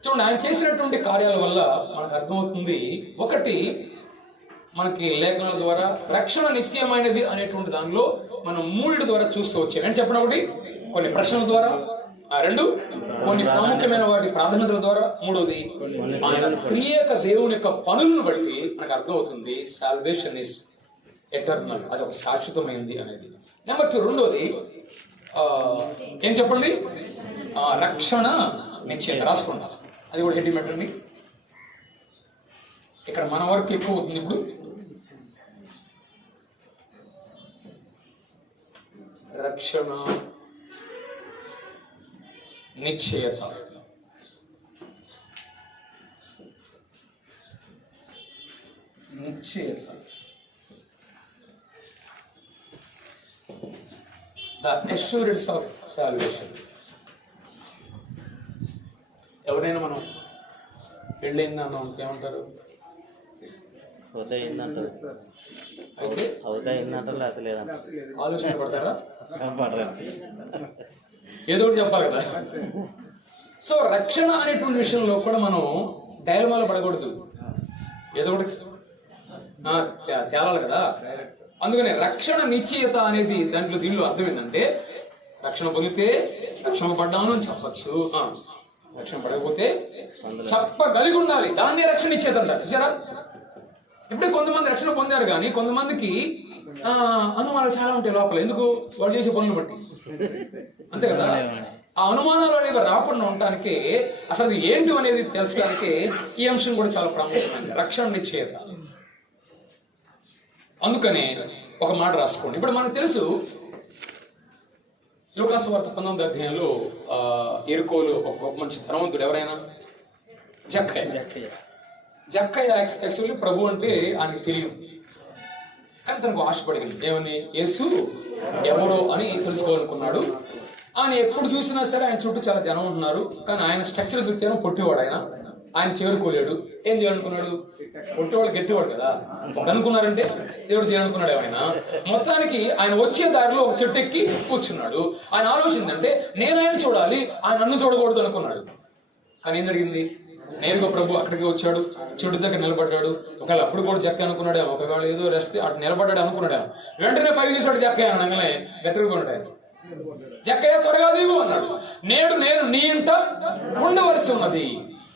చూడండి, ఆయన చేసినటువంటి కార్యాల వల్ల మనకు అర్థమవుతుంది. ఒకటి, మనకి లేఖనాల ద్వారా రక్షణ నిత్యమైనది అనేటువంటి దానిలో మనం 3 ద్వారా చూస్తూ వచ్చాం. అని చెప్పిన ఒకటి, కొన్ని ప్రశ్నల ద్వారా. 2, కొన్ని ప్రాముఖ్యమైన వాటి ప్రాధాన్యతల ద్వారా. 3వది, ఆయన ప్రియక దేవుని యొక్క పనులను బట్టి మనకు అర్థమవుతుంది సాల్వేషన్ ఇస్ ఎటర్నల్, అది ఒక శాశ్వతమైంది అనేది. నెంబర్ 2, 2వది ఏం చెప్పండి? రక్షణ నిశ్చయత. రాసుకుంటా, అది కూడా హెడ్డింగ్ పెట్టండి. ఇక్కడ మన వరకు ఎక్కువ అవుతుంది. ఇప్పుడు రక్షణ నిశ్చయత. నిశ్చయత, ద అష్యూరెన్స్ ఆఫ్ సాల్వేషన్. ఎవరైనా మనం పెళ్ళైందా ఏమంటారు? అయితే ఆలోచన పడతారా? ఏదో ఒకటి చెప్పాలి కదా. సో రక్షణ అనేటువంటి విషయంలో కూడా మనం డైలమాలో పడకూడదు, ఏదో ఒకటి తేలాలి కదా. అందుకని రక్షణ నిశ్చయత అనేది దీనిలో అర్థం ఏంటంటే, రక్షణ పొందితే రక్షణ పడ్డాను అని చెప్పచ్చు, రక్షణ పడకపోతే చెప్పగలిగి ఉండాలి. దాన్నే రక్షణ నిశ్చయత అంటారు. చూసారా? ఇప్పుడే కొంతమంది రక్షణ పొందారు, కానీ కొంతమందికి అనుమానాలు చాలా ఉంటాయి లోపల. ఎందుకు? వాళ్ళు చేసే పనులు బట్టి. అంతే కదా. ఆ అనుమానాలు అనేవి రాకుండా ఉండటానికి, అసలు ఏంటి అనేది తెలుసుకోవడానికి ఈ అంశం కూడా చాలా ప్రాముఖ్యమైనది, రక్షణ నిశ్చయత. అందుకనే ఒక మాట రాసుకోండి. ఇప్పుడు మనకు తెలుసు, లూకాసు వార్త 19వ అధ్యాయంలో ఎరుకోలు ఒక గొప్ప మంచి ధనవంతుడు. ఎవరైనా? జక్కయ్య యాక్చువల్లీ ప్రభు అంటే ఆయనకు తెలియదు, కానీ తనకు ఆశపడింది. ఏమని? యేసు ఎవరో అని తెలుసుకోవాలనుకున్నాడు. ఆయన ఎప్పుడు చూసినా సరే ఆయన చుట్టూ చాలా జనం ఉంటున్నారు, కానీ ఆయన స్ట్రక్చర్ చూస్తేనో పొట్టివాడు. ఆయన చేరుకోలేడు. ఏం చేయాలనుకున్నాడు? పొట్టివాడు గట్టివాడు కదా. అనుకున్నారంటే దేవుడు చేయాలనుకున్నాడు ఏమైనా. మొత్తానికి ఆయన వచ్చే దారిలో ఒక చెట్టు ఎక్కి కూర్చున్నాడు. ఆయన ఆలోచన అంటే, నేను ఆయన చూడాలి, ఆయన నన్ను చూడకూడదు అనుకున్నాడు. కానీ ఏం జరిగింది? నేరుగా ప్రభు అక్కడికి వచ్చాడు, చెట్టు దగ్గర నిలబడ్డాడు. ఒకవేళ అప్పుడు కూడా జక్క అనుకున్నాడేమో, ఒకవేళ ఏదో రెస్ట్ అటు నిలబడ్డాడు అనుకున్నాడేమో. వెంటనే పైకి చూసాడు జక్కయ్య అనగానే గెతురుకున్నాడు. జక్కయ్య త్వరగా దిగు అన్నాడు. నేను నీ ఇంట ఉండవలసి ఉన్నది.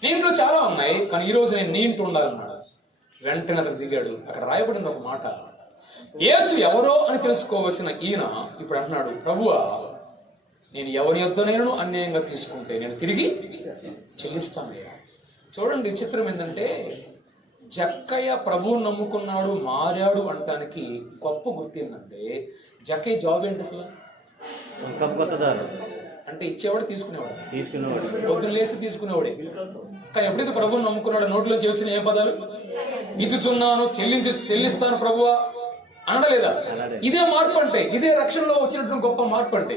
నీ ఇంట్లో చాలా ఉన్నాయి, కానీ ఈ రోజు నేను నీ ఇంట ఉండాలన్నాడు. వెంటనే అతను దిగాడు. అక్కడ రాయబడింది ఒక మాట, యేసు ఎవరో అని తెలుసుకోవలసిన ఈయన ఇప్పుడు అంటున్నాడు, ప్రభువా, నేను ఎవరి యొద్దనైనను అన్యాయంగా తీసుకుంటే నేను తిరిగి చెల్లిస్తాను. చూడండి, విచిత్రం ఏంటంటే, జక్కయ్య ప్రభువుని నమ్ముకున్నాడు, మారాడు అంటానికి గొప్ప గుర్తు ఏంటంటే, జక్కయ్య జాబ్ ఏంటి అసలు? అంటే ఇచ్చేవాడు, తీసుకునేవాడు. పొద్దున లేచి తీసుకునేవాడే. కానీ ఎప్పుడైతే ప్రభువుని నమ్ముకున్నాడు, నోట్లోంచి వచ్చిన ఏ పదాలు? ఇచ్చుచున్నాను, చెల్లిస్తాను ప్రభువా అనడలేదా? ఇదే మార్పు అంటే, ఇదే రక్షణలో వచ్చినటువంటి గొప్ప మార్పు అంటే.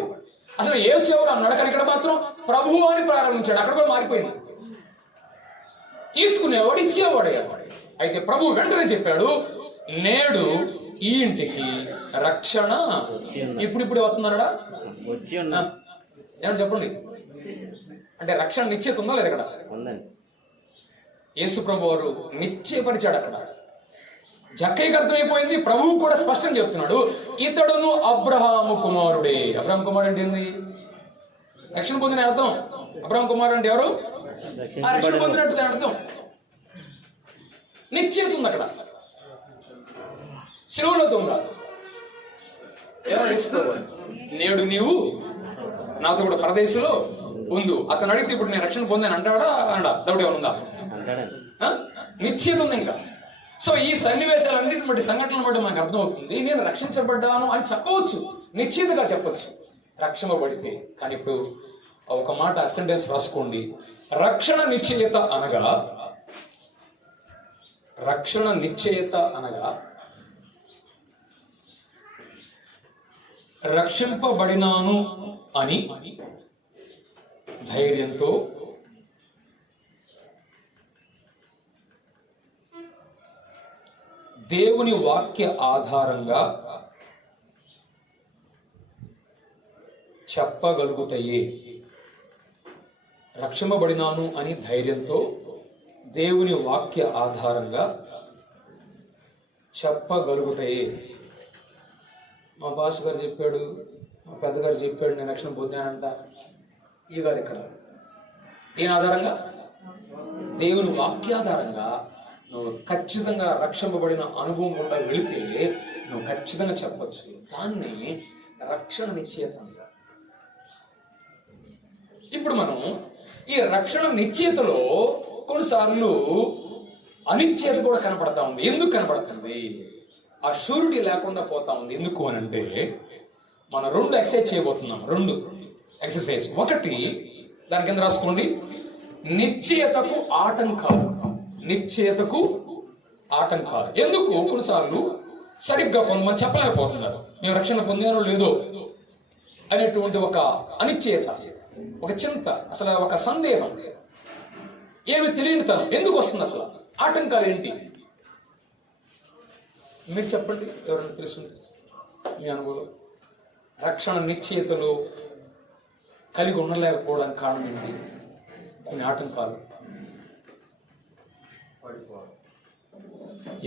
అసలు యేసు ఎవరు అన్నాడు, కానీ ఇక్కడ మాత్రం ప్రభువు అని ప్రారంభించాడు. అక్కడ కూడా మారిపోయింది. తీసుకునేవాడు, ఇచ్చేవాడు. అయితే ప్రభు వెంటనే చెప్పాడు, నేడు ఈ ఇంటికి రక్షణ ఇప్పుడిప్పుడే వస్తున్నారా? ఏమన్నా చెప్పండి. అంటే రక్షణ నిశ్చయిత ఉందా లేదు? అక్కడ యేసు ప్రభు వారు నిశ్చయపరిచాడు. అక్కడ జక్కయ్యకి అర్థమైపోయింది, ప్రభువు కూడా స్పష్టం చెప్తున్నాడు, ఇతడును అబ్రహాము కుమారుడే. అబ్రహాం కుమారుడు అంటే ఏంది? రక్షణ పొందిన అర్థం. అబ్రహాం కుమారుడు అంటే ఎవరు? రక్షణ పొందినట్టు దాని అర్థం. నిశ్చయిత ఉంది అక్కడ. శిలువలో దొంగరాదు. నేడు నీవు నాతో కూడా పరదేశంలో ఉండు. అతను అడిగితే ఇప్పుడు నేను రక్షణ పొందాను అంటాడా అనడా? డౌట్ ఏమైనా ఉందా? నిశ్చయిత ఉంది ఇంకా. సో ఈ సన్నివేశాలన్నింటిని బట్టి, సంఘటనలు బట్టి మనకు అర్థమవుతుంది, నేను రక్షించబడ్డాను అని చెప్పవచ్చు, నిశ్చితగా చెప్పచ్చు రక్షింపబడితే. కానీ ఇప్పుడు ఒక మాట సెంటెన్స్ రాసుకోండి. రక్షణ నిశ్చయత అనగా, రక్షణ నిశ్చయత అనగా రక్షింపబడినాను అని ధైర్యంతో, దేవుని వాక్య ఆధారంగా చెప్పగలుగుతాయి. రక్షింపబడినాను అని ధైర్యంతో దేవుని వాక్య ఆధారంగా చెప్పగలుగుతాయి. మా బాస్ గారు చెప్పాడు, మా పెద్దగారు చెప్పాడు, నేను రక్షణ పొందానంట. ఈ గారు ఇక్కడ దీని ఆధారంగా, దేవుని వాక్యాధారంగా నువ్వు ఖచ్చితంగా రక్షింపబడిన అనుభవం గుండా వెళితే నువ్వు ఖచ్చితంగా చెప్పొచ్చు. దాన్ని రక్షణ నిశ్చయిత అంటారు. ఇప్పుడు మనం ఈ రక్షణ నిశ్చయితలో కొన్నిసార్లు అనిశ్చయత కూడా కనపడతా ఉంది. ఎందుకు కనపడుతుంది? ఆ షూరిటీ లేకుండా పోతా ఉంది. ఎందుకు అని అంటే మనం 2 ఎక్సర్సైజ్ చేయబోతున్నాం. 2 ఎక్సర్సైజ్. ఒకటి దాని కింద రాసుకోండి, నిశ్చయతకు ఆటంకాలు. నిశ్చయతకు ఆటంకాలు. ఎందుకు? కొన్నిసార్లు సరిగ్గా కొంతమంది చెప్పలేకపోతున్నారు, మేము రక్షణ పొందానో లేదో అనేటువంటి ఒక అనిశ్చయత, ఒక చింత, అసలు ఒక సందేహం, ఏమి తెలియనితనం ఎందుకు వస్తుంది? అసలు ఆటంకాలు ఏంటి? మీరు చెప్పండి, ఎవరైనా తెలుసు మీ అనుభవం? రక్షణ నిశ్చయితలు కలిగి ఉండలేకపోవడానికి కారణం ఏంటి? కొన్ని ఆటంకాలు.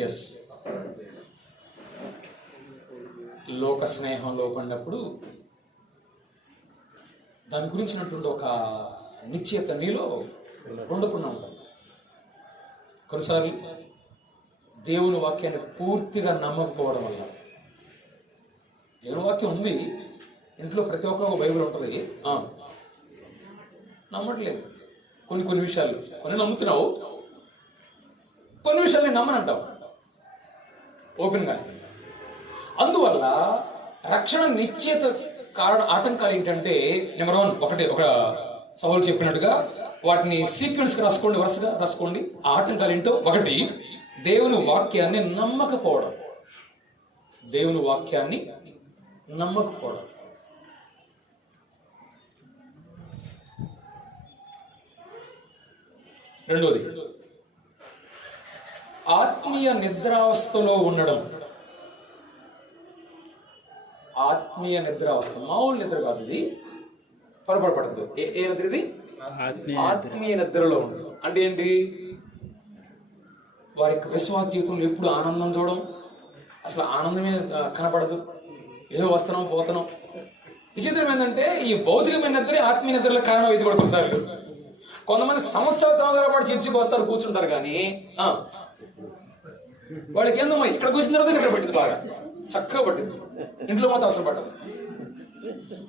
ఎస్, లోక స్నేహంలో పడినప్పుడు దాని గురించినటువంటి ఒక నిశ్చయత నీలో ఉండకుండా ఉంటుంది. కొన్నిసార్లు దేవుని వాక్యాన్ని పూర్తిగా నమ్మకపోవడం వల్ల, దేవుని వాక్యం ఉంది ఇంట్లో, ప్రతి ఒక్కరు బైబిల్ ఉంటుంది, నమ్మట్లేదు. కొన్ని విషయాలు కొన్ని నమ్ముతున్నావు, కొన్ని విషయాలు నేను నమ్మనంటావు ఓపెన్గా. అందువల్ల రక్షణ నిశ్చయిత కారణ ఆటంకాలు ఏంటంటే, నెంబర్ 1 ఒక సవాలు చెప్పినట్టుగా వాటిని సీక్వెన్స్ రాసుకోండి, వరుసగా రాసుకోండి. ఆ ఆటంకాలు ఏంటో: 1, దేవుని వాక్యాన్ని నమ్మకపోవడం. దేవుని వాక్యాన్ని నమ్మకపోవడం. 2, ఆత్మీయ నిద్రావస్థలో ఉండడం. ఆత్మీయ నిద్రావస్థ, మామూలు నిద్ర కాదు ఇది, పొరపడదు. ఏ నిద్ర ఇది? ఆత్మీయ నిద్రలో ఉండడం. అంటే ఏంటి? వారి యొక్క విశ్వాస జీవితంలో ఎప్పుడు ఆనందం చూడడం, అసలు ఆనందమే కనపడదు, ఏదో వస్తున్నాం పోతున్నాం. విచిత్రం ఏంటంటే ఈ భౌతికమైన నిద్ర ఆత్మీయ నిద్రలో కారణం ఇది కూడా కొన్నిసార్లు. కొంతమంది సంవత్సరాల పాటు చర్చికి వస్తారు, కూర్చుంటారు, కానీ వాళ్ళకి ఏందమ్మా ఇక్కడ కూర్చున్న తర్వాత నిద్ర పట్టింది, బాగా చక్కగా పట్టింది, ఇంట్లో మాత్రం అవసరం పట్టదు.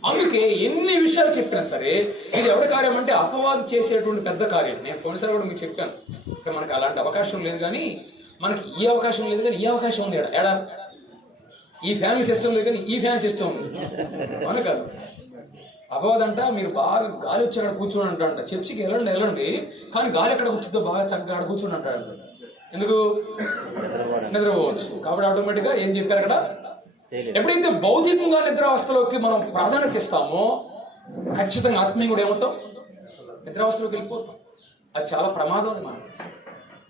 అందుకే ఎన్ని విషయాలు చెప్పినా సరే ఇది ఎవరి కార్యం అంటే అపవాదు చేసేటువంటి పెద్ద కార్యం. నేను కొన్నిసార్లు కూడా మీకు చెప్పాను, ఇక్కడ మనకి అలాంటి అవకాశం లేదు, కానీ మనకి ఈ అవకాశం లేదు, కానీ ఈ అవకాశం ఉంది. ఎడా ఈ ఫ్యామిలీ సిస్టమ్ లేదు, కానీ ఈ ఫ్యామిలీ సిస్టమ్ ఉంది. అవును కాదు? అపవాదంట మీరు బాగా గాలి వచ్చి అక్కడ కూర్చొని అంటాడంట, చర్చికి వెళ్ళండి, కానీ గాలి ఎక్కడ కూర్చుందో బాగా చక్కగా అక్కడ కూర్చొని అంటాడంట. ఎందుకు? నిద్రపోవచ్చు. కాబట్టి ఆటోమేటిక్గా ఏం చెప్పారు అక్కడ? ఎప్పుడైతే భౌతికంగా నిద్రావస్థలోకి మనం ప్రాధాన్యత ఇస్తామో ఖచ్చితంగా ఆత్మీయ కూడా ఏమవుతాం? నిద్రావస్థలోకి వెళ్ళిపోతాం. అది చాలా ప్రమాదం అది మనం.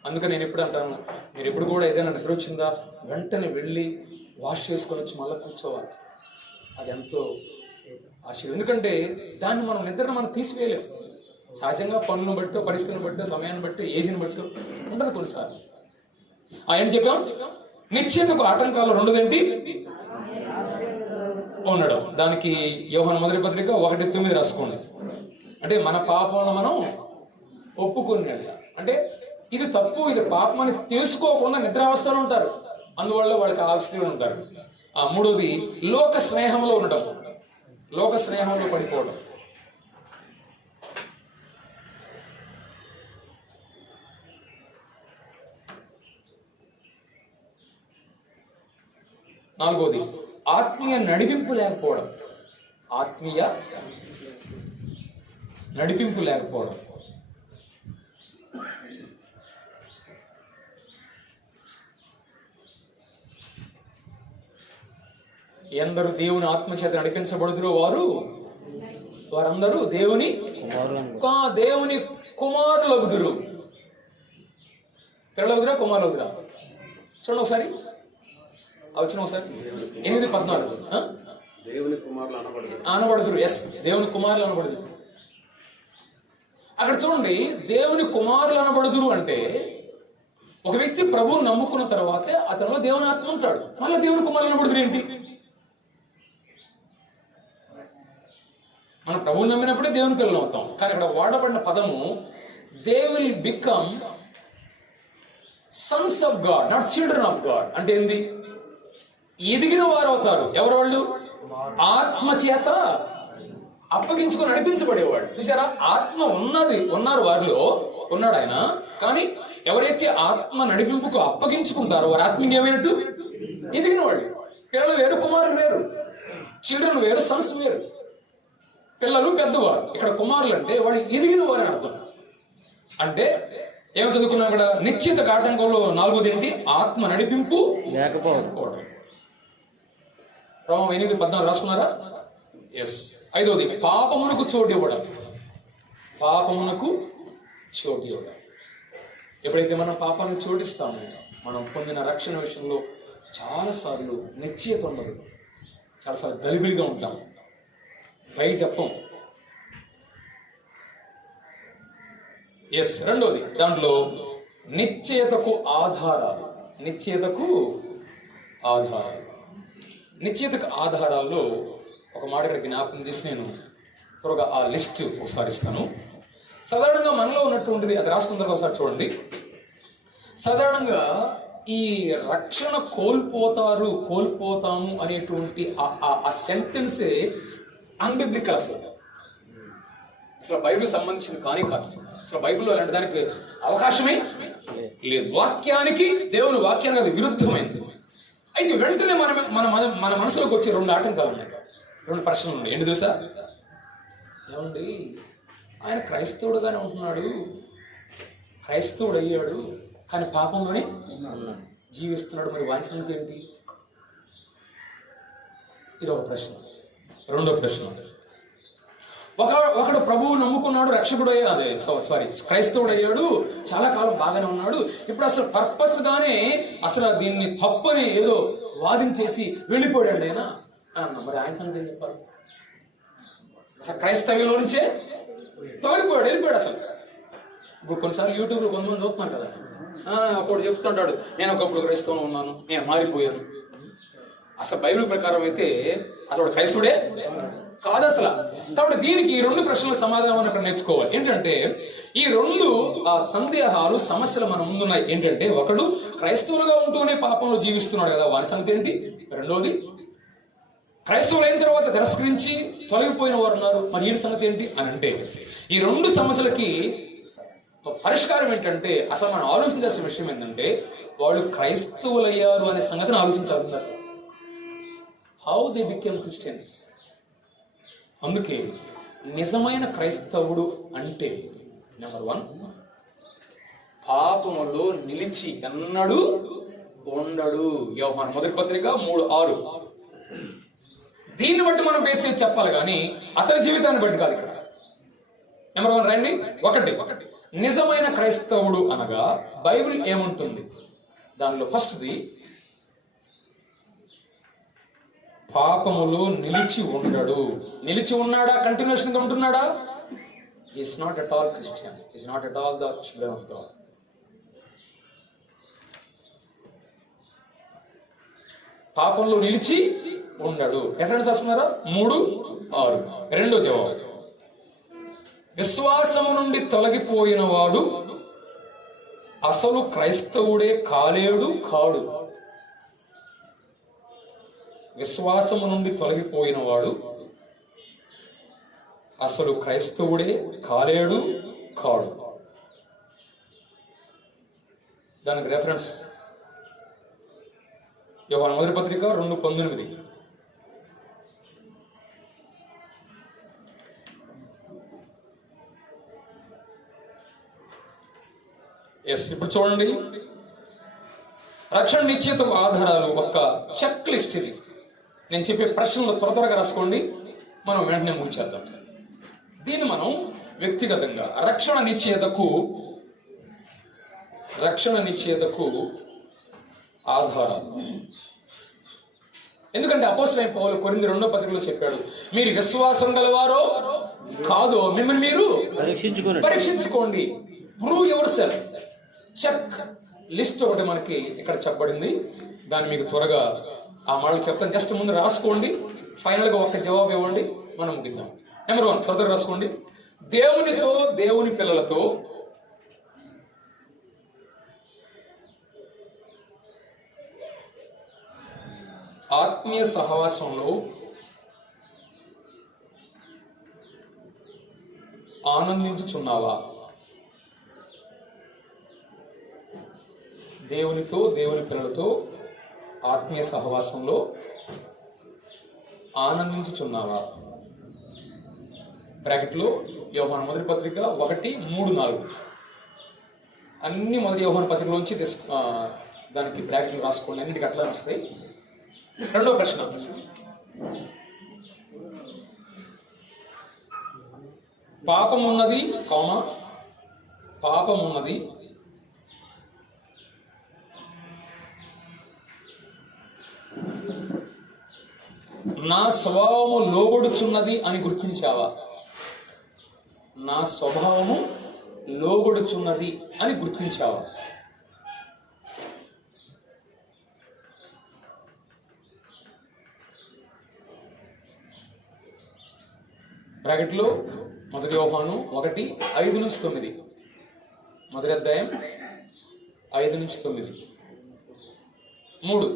అందుకని నేను ఎప్పుడు అంటాను, మీరు ఎప్పుడు కూడా ఏదైనా నిద్ర వచ్చిందా వెంటనే వెళ్ళి వాష్ చేసుకొని వచ్చి మళ్ళీ కూర్చోవాలి. అది ఎంతో ఆశ్చర్యం. ఎందుకంటే దాన్ని మనం నిద్రను మనం తీసివేయలేము. సహజంగా పనులను బట్టో, పరిస్థితులను బట్టో, సమయాన్ని బట్టో, ఏజ్ని బట్టో ఉండదు కొన్నిసార్లు. ఆయన చెప్పాం, నిశ్చయితకు ఆటంకాలు 2 ఏంటి? ఉండడం. దానికి యోహాను మొదటి పత్రిక 1:9 రాసుకోండి. అంటే మన పాపంలో మనం ఒప్పుకునేది, అంటే ఇది తప్పు, ఇది పాపం అని తెలుసుకోకుండా నిద్రావస్థలో ఉంటారు, అందువల్ల వాళ్ళకి ఆవస్థలో ఉంటారు. 3, లోక స్నేహంలో ఉండడం. లోక స్నేహంలో పడిపోవడం. 4, ఆత్మీయ నడిపింపు లేకపోవడం. ఆత్మీయ నడిపింపు లేకపోవడం. ఎందరు దేవుని ఆత్మచేత నడిపించబడుదురో వారందరూ దేవుని కుమారులగుదురు. పిల్లలగుదురా, కుమారులగుదురా? చూడండి ఒకసారి. వచ్చిన ఒకసారి 8:14 దేవుని కుమారులు అనబడుదురు. ఎస్, దేవుని కుమారులు అనబడుదురు. అక్కడ చూడండి, దేవుని కుమారులు అనబడుదురు అంటే ఒక వ్యక్తి ప్రభువుని నమ్ముకున్న తర్వాతే అతనిలో దేవుని ఆత్మ ఉంటాడు. మళ్ళీ దేవుని కుమారులు అనబడుదురు ఏంటి? మనం ప్రభువుని నమ్మినప్పుడే దేవుని పిల్లలు అవుతాం. కానీ ఇక్కడ వాడబడిన పదము they will become Sons of God, not children of God. అంటే ఏంది? ఎదిగిన వారు అవుతారు. ఎవరు వాళ్ళు? ఆత్మ చేత అప్పగించుకొని నడిపించబడేవాడు. చూసారా, ఆత్మ ఉన్నారు వారిలో ఉన్నాడు ఆయన. కానీ ఎవరైతే ఆత్మ నడిపింపుకు అప్పగించుకుంటారో వారి ఆత్మీయ ఏమైనట్టు ఎదిగిన వాళ్ళు. పిల్లలు వేరు, కుమారులు వేరు. చిల్డ్రన్ వేరు, సన్స్ వేరు. పిల్లలు పెద్దవారు. ఇక్కడ కుమారులు అంటే వాడు ఎదిగిన వారు అర్థం. అంటే ఏం చదువుకున్నాం ఇక్కడ? నిశ్చిత ఆటంకంలో 4ది ఏంటి? ఆత్మ నడిపింపు లేకపోవడం. రోమా 8:14 రాసుకున్నారా? ఎస్. 5వది పాపమునకు చోటు ఇవ్వడం. పాపమునకు చోటు ఇవ్వడం. ఎప్పుడైతే మనం పాపాన్ని చోటిస్తామో మనం పొందిన రక్షణ విషయంలో చాలాసార్లు నిశ్చయత ఉండదు, చాలాసార్లు గలిబిలిగా ఉంటాం, పై చెప్పం. ఎస్. 2వది దాంట్లో నిశ్చయతకు ఆధారాలు. నిశ్చయతకు ఆధారాల్లో ఒక మాట ఇక్కడ జ్ఞాపకం చేసి నేను త్వరగా ఆ లిస్ట్ ఒకసారి ఇస్తాను. సాధారణంగా మనలో ఉన్నటువంటిది అది రాసుకున్న ఒకసారి చూడండి. సాధారణంగా ఈ రక్షణ కోల్పోతాము అనేటువంటి ఆ సెంటెన్సే అన్బిబ్లికల్. అసలు బైబిల్ సంబంధించింది కానీ కాదు. అసలు బైబిల్లో అలాంటి దానికి అవకాశమే లేదు. వాక్యానికి, దేవుని వాక్యానికి అది విరుద్ధమైంది. అయితే వెంటనే మన మనసులోకి వచ్చే 2 ఆటంకాలు ఉన్నాయి, 2 ప్రశ్నలు ఉన్నాయి. ఏంటి తెలుసా? ఏమండి, ఆయన క్రైస్తవుడుగానే ఉంటున్నాడు, క్రైస్తవుడు అయ్యాడు, కానీ పాపంలోనే జీవిస్తున్నాడు, మరి వారి సంగతి ఏంటి? ఇది ఒక ప్రశ్న. 2వ ప్రశ్న, ఒకడు ప్రభువు నమ్ముకున్నాడు, రక్షకుడు అయ్యాడు, క్రైస్తవుడు అయ్యాడు, చాలా కాలం బాగానే ఉన్నాడు, ఇప్పుడు అసలు పర్పస్ గానే అసలు దీన్ని తప్పని ఏదో వాదించేసి వెళ్ళిపోయాడు ఆయన అన్న. మరి ఆయన సంగతి ఏం చెప్పాలి? అసలు క్రైస్తవ్యంలో నుంచే వెళ్ళిపోయాడు అసలు. ఇప్పుడు కొన్నిసార్లు యూట్యూబ్లో కొంతమంది చూస్తున్నారు కదా, ఒకడు చెప్తుంటాడు, నేను ఒకప్పుడు క్రైస్తవంలో ఉన్నాను, నేను మారిపోయాను. అసలు బైబిల్ ప్రకారం అయితే అసలు క్రైస్తవుడే కాదు అసలు. కాబట్టి దీనికి ఈ 2 ప్రశ్నల సమాధానం అక్కడ నేర్చుకోవాలి. ఏంటంటే ఈ 2 సందేహాలు, సమస్యలు మన ముందున్నాయి. ఏంటంటే ఒకడు క్రైస్తవులుగా ఉంటూనే పాపంలో జీవిస్తున్నాడు కదా, వాని సంగతి ఏంటి? 2వది క్రైస్తవులు అయిన తర్వాత తిరస్కరించి తొలగిపోయిన వారు ఉన్నారు, మరి ఈ సంగతి ఏంటి అని అంటే ఈ 2 సమస్యలకి పరిష్కారం ఏంటంటే అసలు మనం ఆలోచించాల్సిన విషయం ఏంటంటే వాళ్ళు క్రైస్తవులయ్యారు అనే సంగతిని ఆలోచించాలి. అసలు హౌ దే బికేమ్ క్రిస్టియన్స్. అందుకే నిజమైన క్రైస్తవుడు అంటే నెంబర్ 1 పాపములో నిలిచి ఎన్నడూ ఉండడు. యోహాను 1వ పత్రిక 3:6. దీన్ని బట్టి మనం బేస్ చేసి చెప్పాలి కానీ అతని జీవితాన్ని బట్టి కాదు. ఇక్కడ నెంబర్ 1 రండి. ఒకటి నిజమైన క్రైస్తవుడు అనగా బైబిల్ ఏముంటుంది? దానిలో ఫస్ట్ది పాపములో నిలిచి ఉండడు. నిలిచి ఉన్నాడా? కంటిన్యూషన్ గా ఉంటున్నాడా? Is not at all Christian, is not at all the children of God. పాపంలో నిలిచి ఉండడు. రెఫరెన్స్ వస్తున్నారా? 3:6. 2వ జవాబు, విశ్వాసము నుండి తొలగిపోయిన వాడు అసలు క్రైస్తవుడే కాడు. విశ్వాసము నుండి తొలగిపోయిన వాడు అసలు క్రైస్తవుడే కాడు. దానికి రెఫరెన్స్ యోహాను 1వ పత్రిక 2:19. ఎస్. ఇప్పుడు చూడండి, రక్షణ నిశ్చయితకు ఆధారాలు ఒక చెక్ లిస్ట్. ఇది నేను చెప్పే ప్రశ్నలు త్వరగా రాసుకోండి, మనం వెంటనే ముగించేద్దాం. దీన్ని మనం వ్యక్తిగతంగా రక్షణ నిశ్చయితకు ఆధారాలు ఎందుకంటే అపోస్తలుడైన పౌలు కొరింథీ 2వ పత్రికలో చెప్పాడు, మీరు విశ్వాసం గలవారో కాదో మిమ్మల్ని మీరు పరీక్షించుకోండి. Prove yourself. Check list ఒకటి మనకి ఇక్కడ చెప్పబడింది. దాన్ని మీకు త్వరగా ఆ మాటలు చెప్తాను. జస్ట్ ముందు రాసుకోండి, ఫైనల్ గా ఒక జవాబు ఇవ్వండి, మనం ముగిద్దాం. నెంబర్ 1 త్వరగా రాసుకోండి. దేవునితో, దేవుని పిల్లలతో ఆత్మీయ సహవాసంలో ఆనందించుచున్నావా? దేవునితో, దేవుని పిల్లలతో ఆత్మీయ సహవాసంలో ఆనందించుచున్నావా? బ్రాకెట్లో యోహాను మొదటి పత్రిక 1:3-4 అన్ని మొదటి యోహాను పత్రికలోంచి దానికి బ్రాకెట్లు రాసుకోండి, అన్నిటికీ అట్లా వస్తాయి. రెండో ప్రశ్న, పాపమున్నది పాపమున్నది నా స్వభావము లోబడుచున్నది అని గుర్తించావా? నా స్వభావము లోబడుచున్నది అని గుర్తించావా? బ్రాకెట్లో మొదటి యోహాను 1:5-9 మొదటి అధ్యాయం 5-9. 3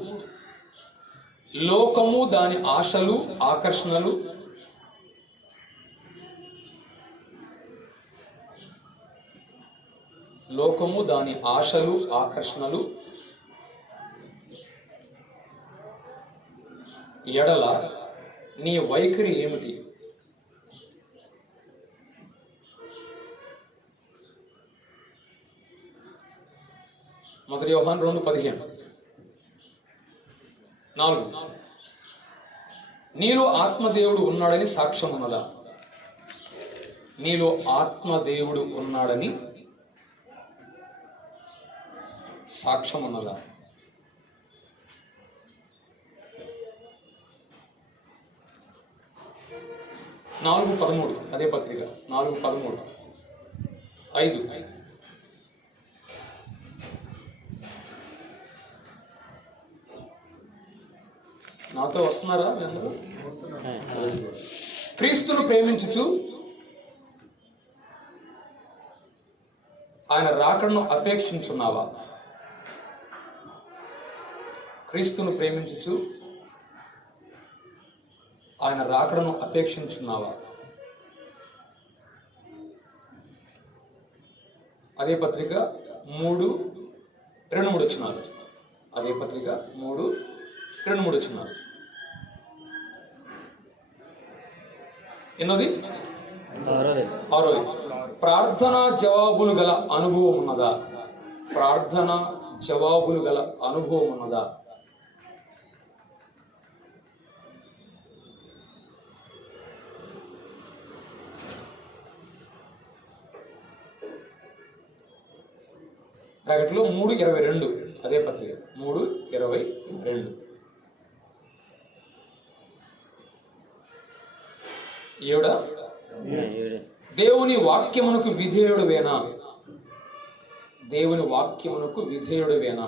లోకము దాని ఆశలు ఆకర్షణలు ఎడల నీ వైఖరి ఏమిటి? మొదటి యోహాను 2:15. 4 నీలో ఆత్మదేవుడు ఉన్నాడని సాక్ష్యం ఉన్నదా? నీలో ఆత్మదేవుడు ఉన్నాడని సాక్ష్యం ఉన్నదా? 4:13 అదే పత్రిక 4:13. 5 నాతో వస్తున్నారా అందరూ? క్రీస్తును ప్రేమించుచు ఆయన రాకడను అపేక్షించున్నావా? క్రీస్తును ప్రేమించుచు ఆయన రాకడను అపేక్షించున్నావా? అదే పత్రిక 3:2-3 వచనాలు. అదే పత్రిక 3:2-3 వచనాలు. ఎన్నోది? 6. ప్రార్థన జవాబులు గల అనుభవం ఉన్నదా? ప్రార్థన జవాబులు గల అనుభవం ఉన్నదా? బ్రాకెట్లో 3:22 అదే పత్రిక 3:22. 7 దేవుని వాక్యమునకు విధేయుడువేనా? దేవుని వాక్యమునకు విధేయుడువేనా?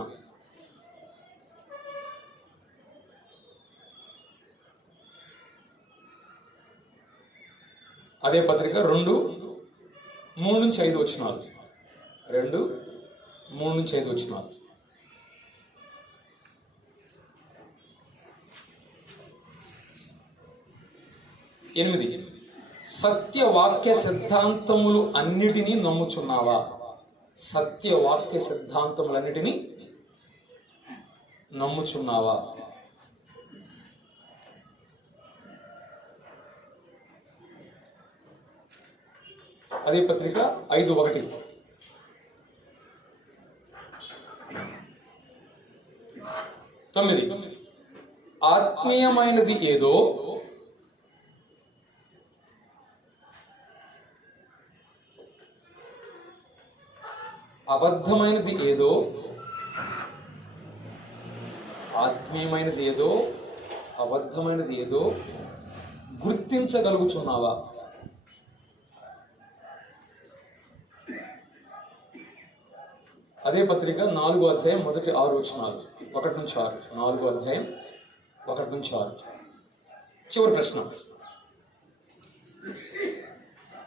అదే పత్రిక 2:3-5 వచనాలు. 2:3-5 వచనాలు. 8 సత్యవాక్య సిద్ధాంతములు అన్నిటినీ నమ్ముచున్నావా? సత్యవాక్య సిద్ధాంతములన్నిటినీ నమ్ముచున్నావా? అదే పత్రిక 5:1. 9 ఆత్మీయమైనది ఏదో అబద్ధమైనది ఏదో, ఆత్మీయమైనది ఏదో అబద్ధమైనది ఏదో గుర్తించగలుగుతున్నావా? అదే పత్రిక 4వ అధ్యాయం మొదటి 6 వచనాలు, 1 నుంచి 6. 4వ అధ్యాయం 1 నుంచి 6. చివరి ప్రశ్న.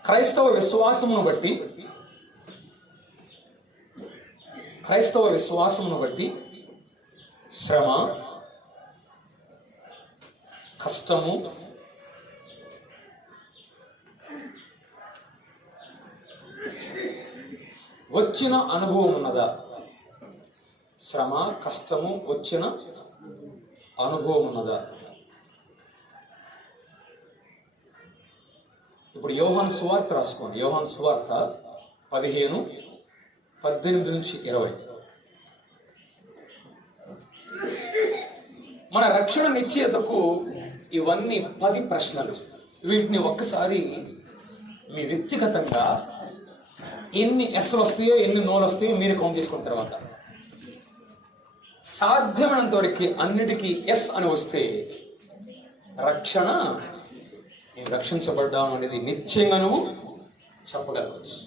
క్రైస్తవ విశ్వాసమును బట్టి శ్రమ, కష్టము, వచ్చిన అనుభవం ఉన్నదా? శ్రమ, కష్టము, వచ్చిన అనుభవం ఉన్నదా? ఇప్పుడు యోహాను సువార్త రాసుకోండి. యోహాను సువార్త 15:18 నుంచి 20. మన రక్షణ నిశ్చయతకు ఇవన్నీ 10 ప్రశ్నలు. వీటిని ఒక్కసారి మీ వ్యక్తిగతంగా ఎన్ని ఎస్లు వస్తాయో ఎన్ని నోలు వస్తాయో మీరు కౌంట్ చేసుకున్న తర్వాత సాధ్యమైనంత వరకు అన్నిటికీ ఎస్ అని వస్తే రక్షణ, నేను రక్షించబడ్డాను అనేది నిశ్చయంగా నువ్వు చెప్పగలవచ్చు.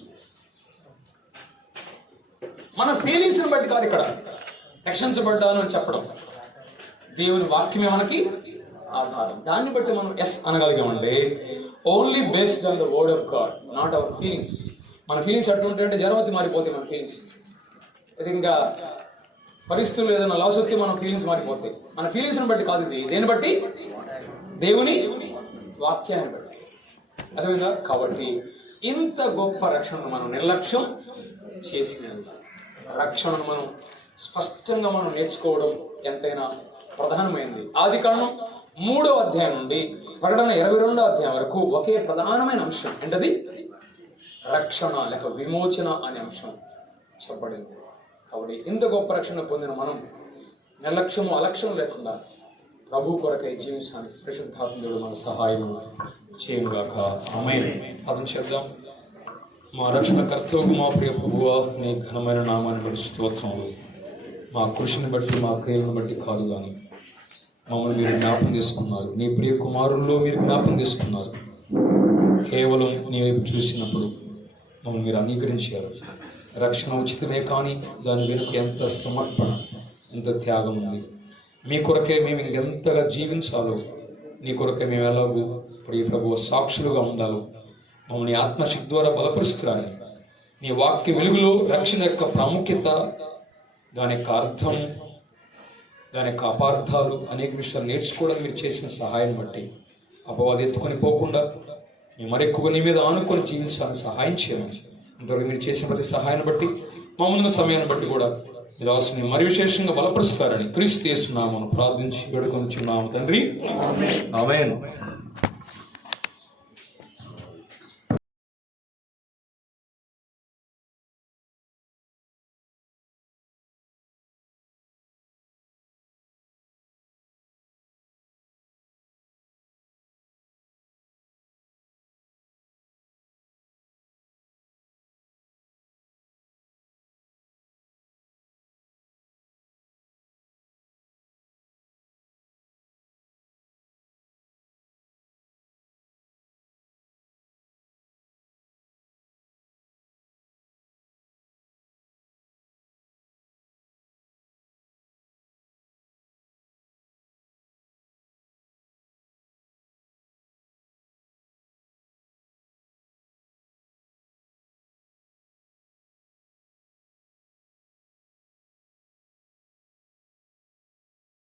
మన ఫీలింగ్స్ని బట్టి కాదు ఇక్కడ రక్షించబడ్డాను అని చెప్పడం. దేవుని వాక్యమే మనకి ఆధారం. దాన్ని బట్టి మనం ఎస్ అనగలిగామంటే only based on the word of God, not our feelings. మన ఫీలింగ్స్ అట్లుంటాయంటే జనవతి మారిపోతాయి మన ఫీలింగ్స్. అయితే ఇంకా పరిస్థితులు ఏదైనా లాస్ వస్తే మన ఫీలింగ్స్ మారిపోతాయి. మన ఫీలింగ్స్ని బట్టి కాదు ఇది. దేని బట్టి? దేవుని వాక్యాన్ని బట్టి. అదేవిధంగా కాబట్టి ఇంత గొప్ప రక్షణను మనం నిర్లక్ష్యం చేసిన రక్షణను మనం స్పష్టంగా మనం నేర్చుకోవడం ఎంతైనా ప్రధానమైనది. ఆదికాండం 3వ అధ్యాయం నుండి ప్రకటన 22వ అధ్యాయం వరకు ఒకే ప్రధానమైన అంశం ఏంటది? రక్షణ లేక విమోచన అనే అంశం చెప్పబడింది. కాబట్టి ఇంత గొప్ప రక్షణ పొందిన మనం నిర్లక్ష్యము అలక్ష్యం లేకుండా ప్రభు కొరకై జీవించడానికి పరిశుద్ధాత్ముడు మన సహాయం చేయనుగాక. ఆమేన్. అర్థం చేద్దాం. మా రక్షణకర్తవు మా ప్రియ ప్రభువా, నీ ఘనమైన నామాన్ని బట్టి స్తోత్రములు. మా కృషిని బట్టి మా క్రియలను బట్టి కాదు కానీ మమ్మల్ని మీరు జ్ఞాపం చేసుకున్నారు. నీ ప్రియ కుమారుల్లో మీరు జ్ఞాపం చేసుకున్నారు. కేవలం నీ వైపు చూసినప్పుడు మమ్మల్ని మీరు అంగీకరించారు. రక్షణ ఉచితమే కానీ దాని వెనుక ఎంత సమర్పణ, ఎంత త్యాగం ఉంది. మీ కొరకే మేము ఇంకెంతగా జీవించాలో, నీ కొరకే మేము ఎలాగూ ప్రియ ప్రభువు సాక్షులుగా ఉండాలో మమ్మల్ని ఆత్మశక్తి ద్వారా బలపరుస్తున్నారని, నీ వాక్య వెలుగులో రక్షణ యొక్క ప్రాముఖ్యత, దాని యొక్క అర్థం, దాని యొక్క అపార్థాలు అనేక విషయాలు నేర్చుకోవడం మీరు చేసిన సహాయం బట్టి అపవాది ఎత్తుకొని పోకుండా మేము మరెక్కువ నీ మీద ఆనుకొని జీవించాలని సహాయం చేయమని, ఇంతవరకు మీరు చేసిన ప్రతి సహాయాన్ని బట్టి మమ్మల్ని సమయాన్ని బట్టి కూడా మీరు ఆశని మరి విశేషంగా బలపరుస్తారని క్రీస్తు యేసు నామమున ప్రార్థించి వేడుకొనుచున్నాము తండ్రి. ఆమేన్.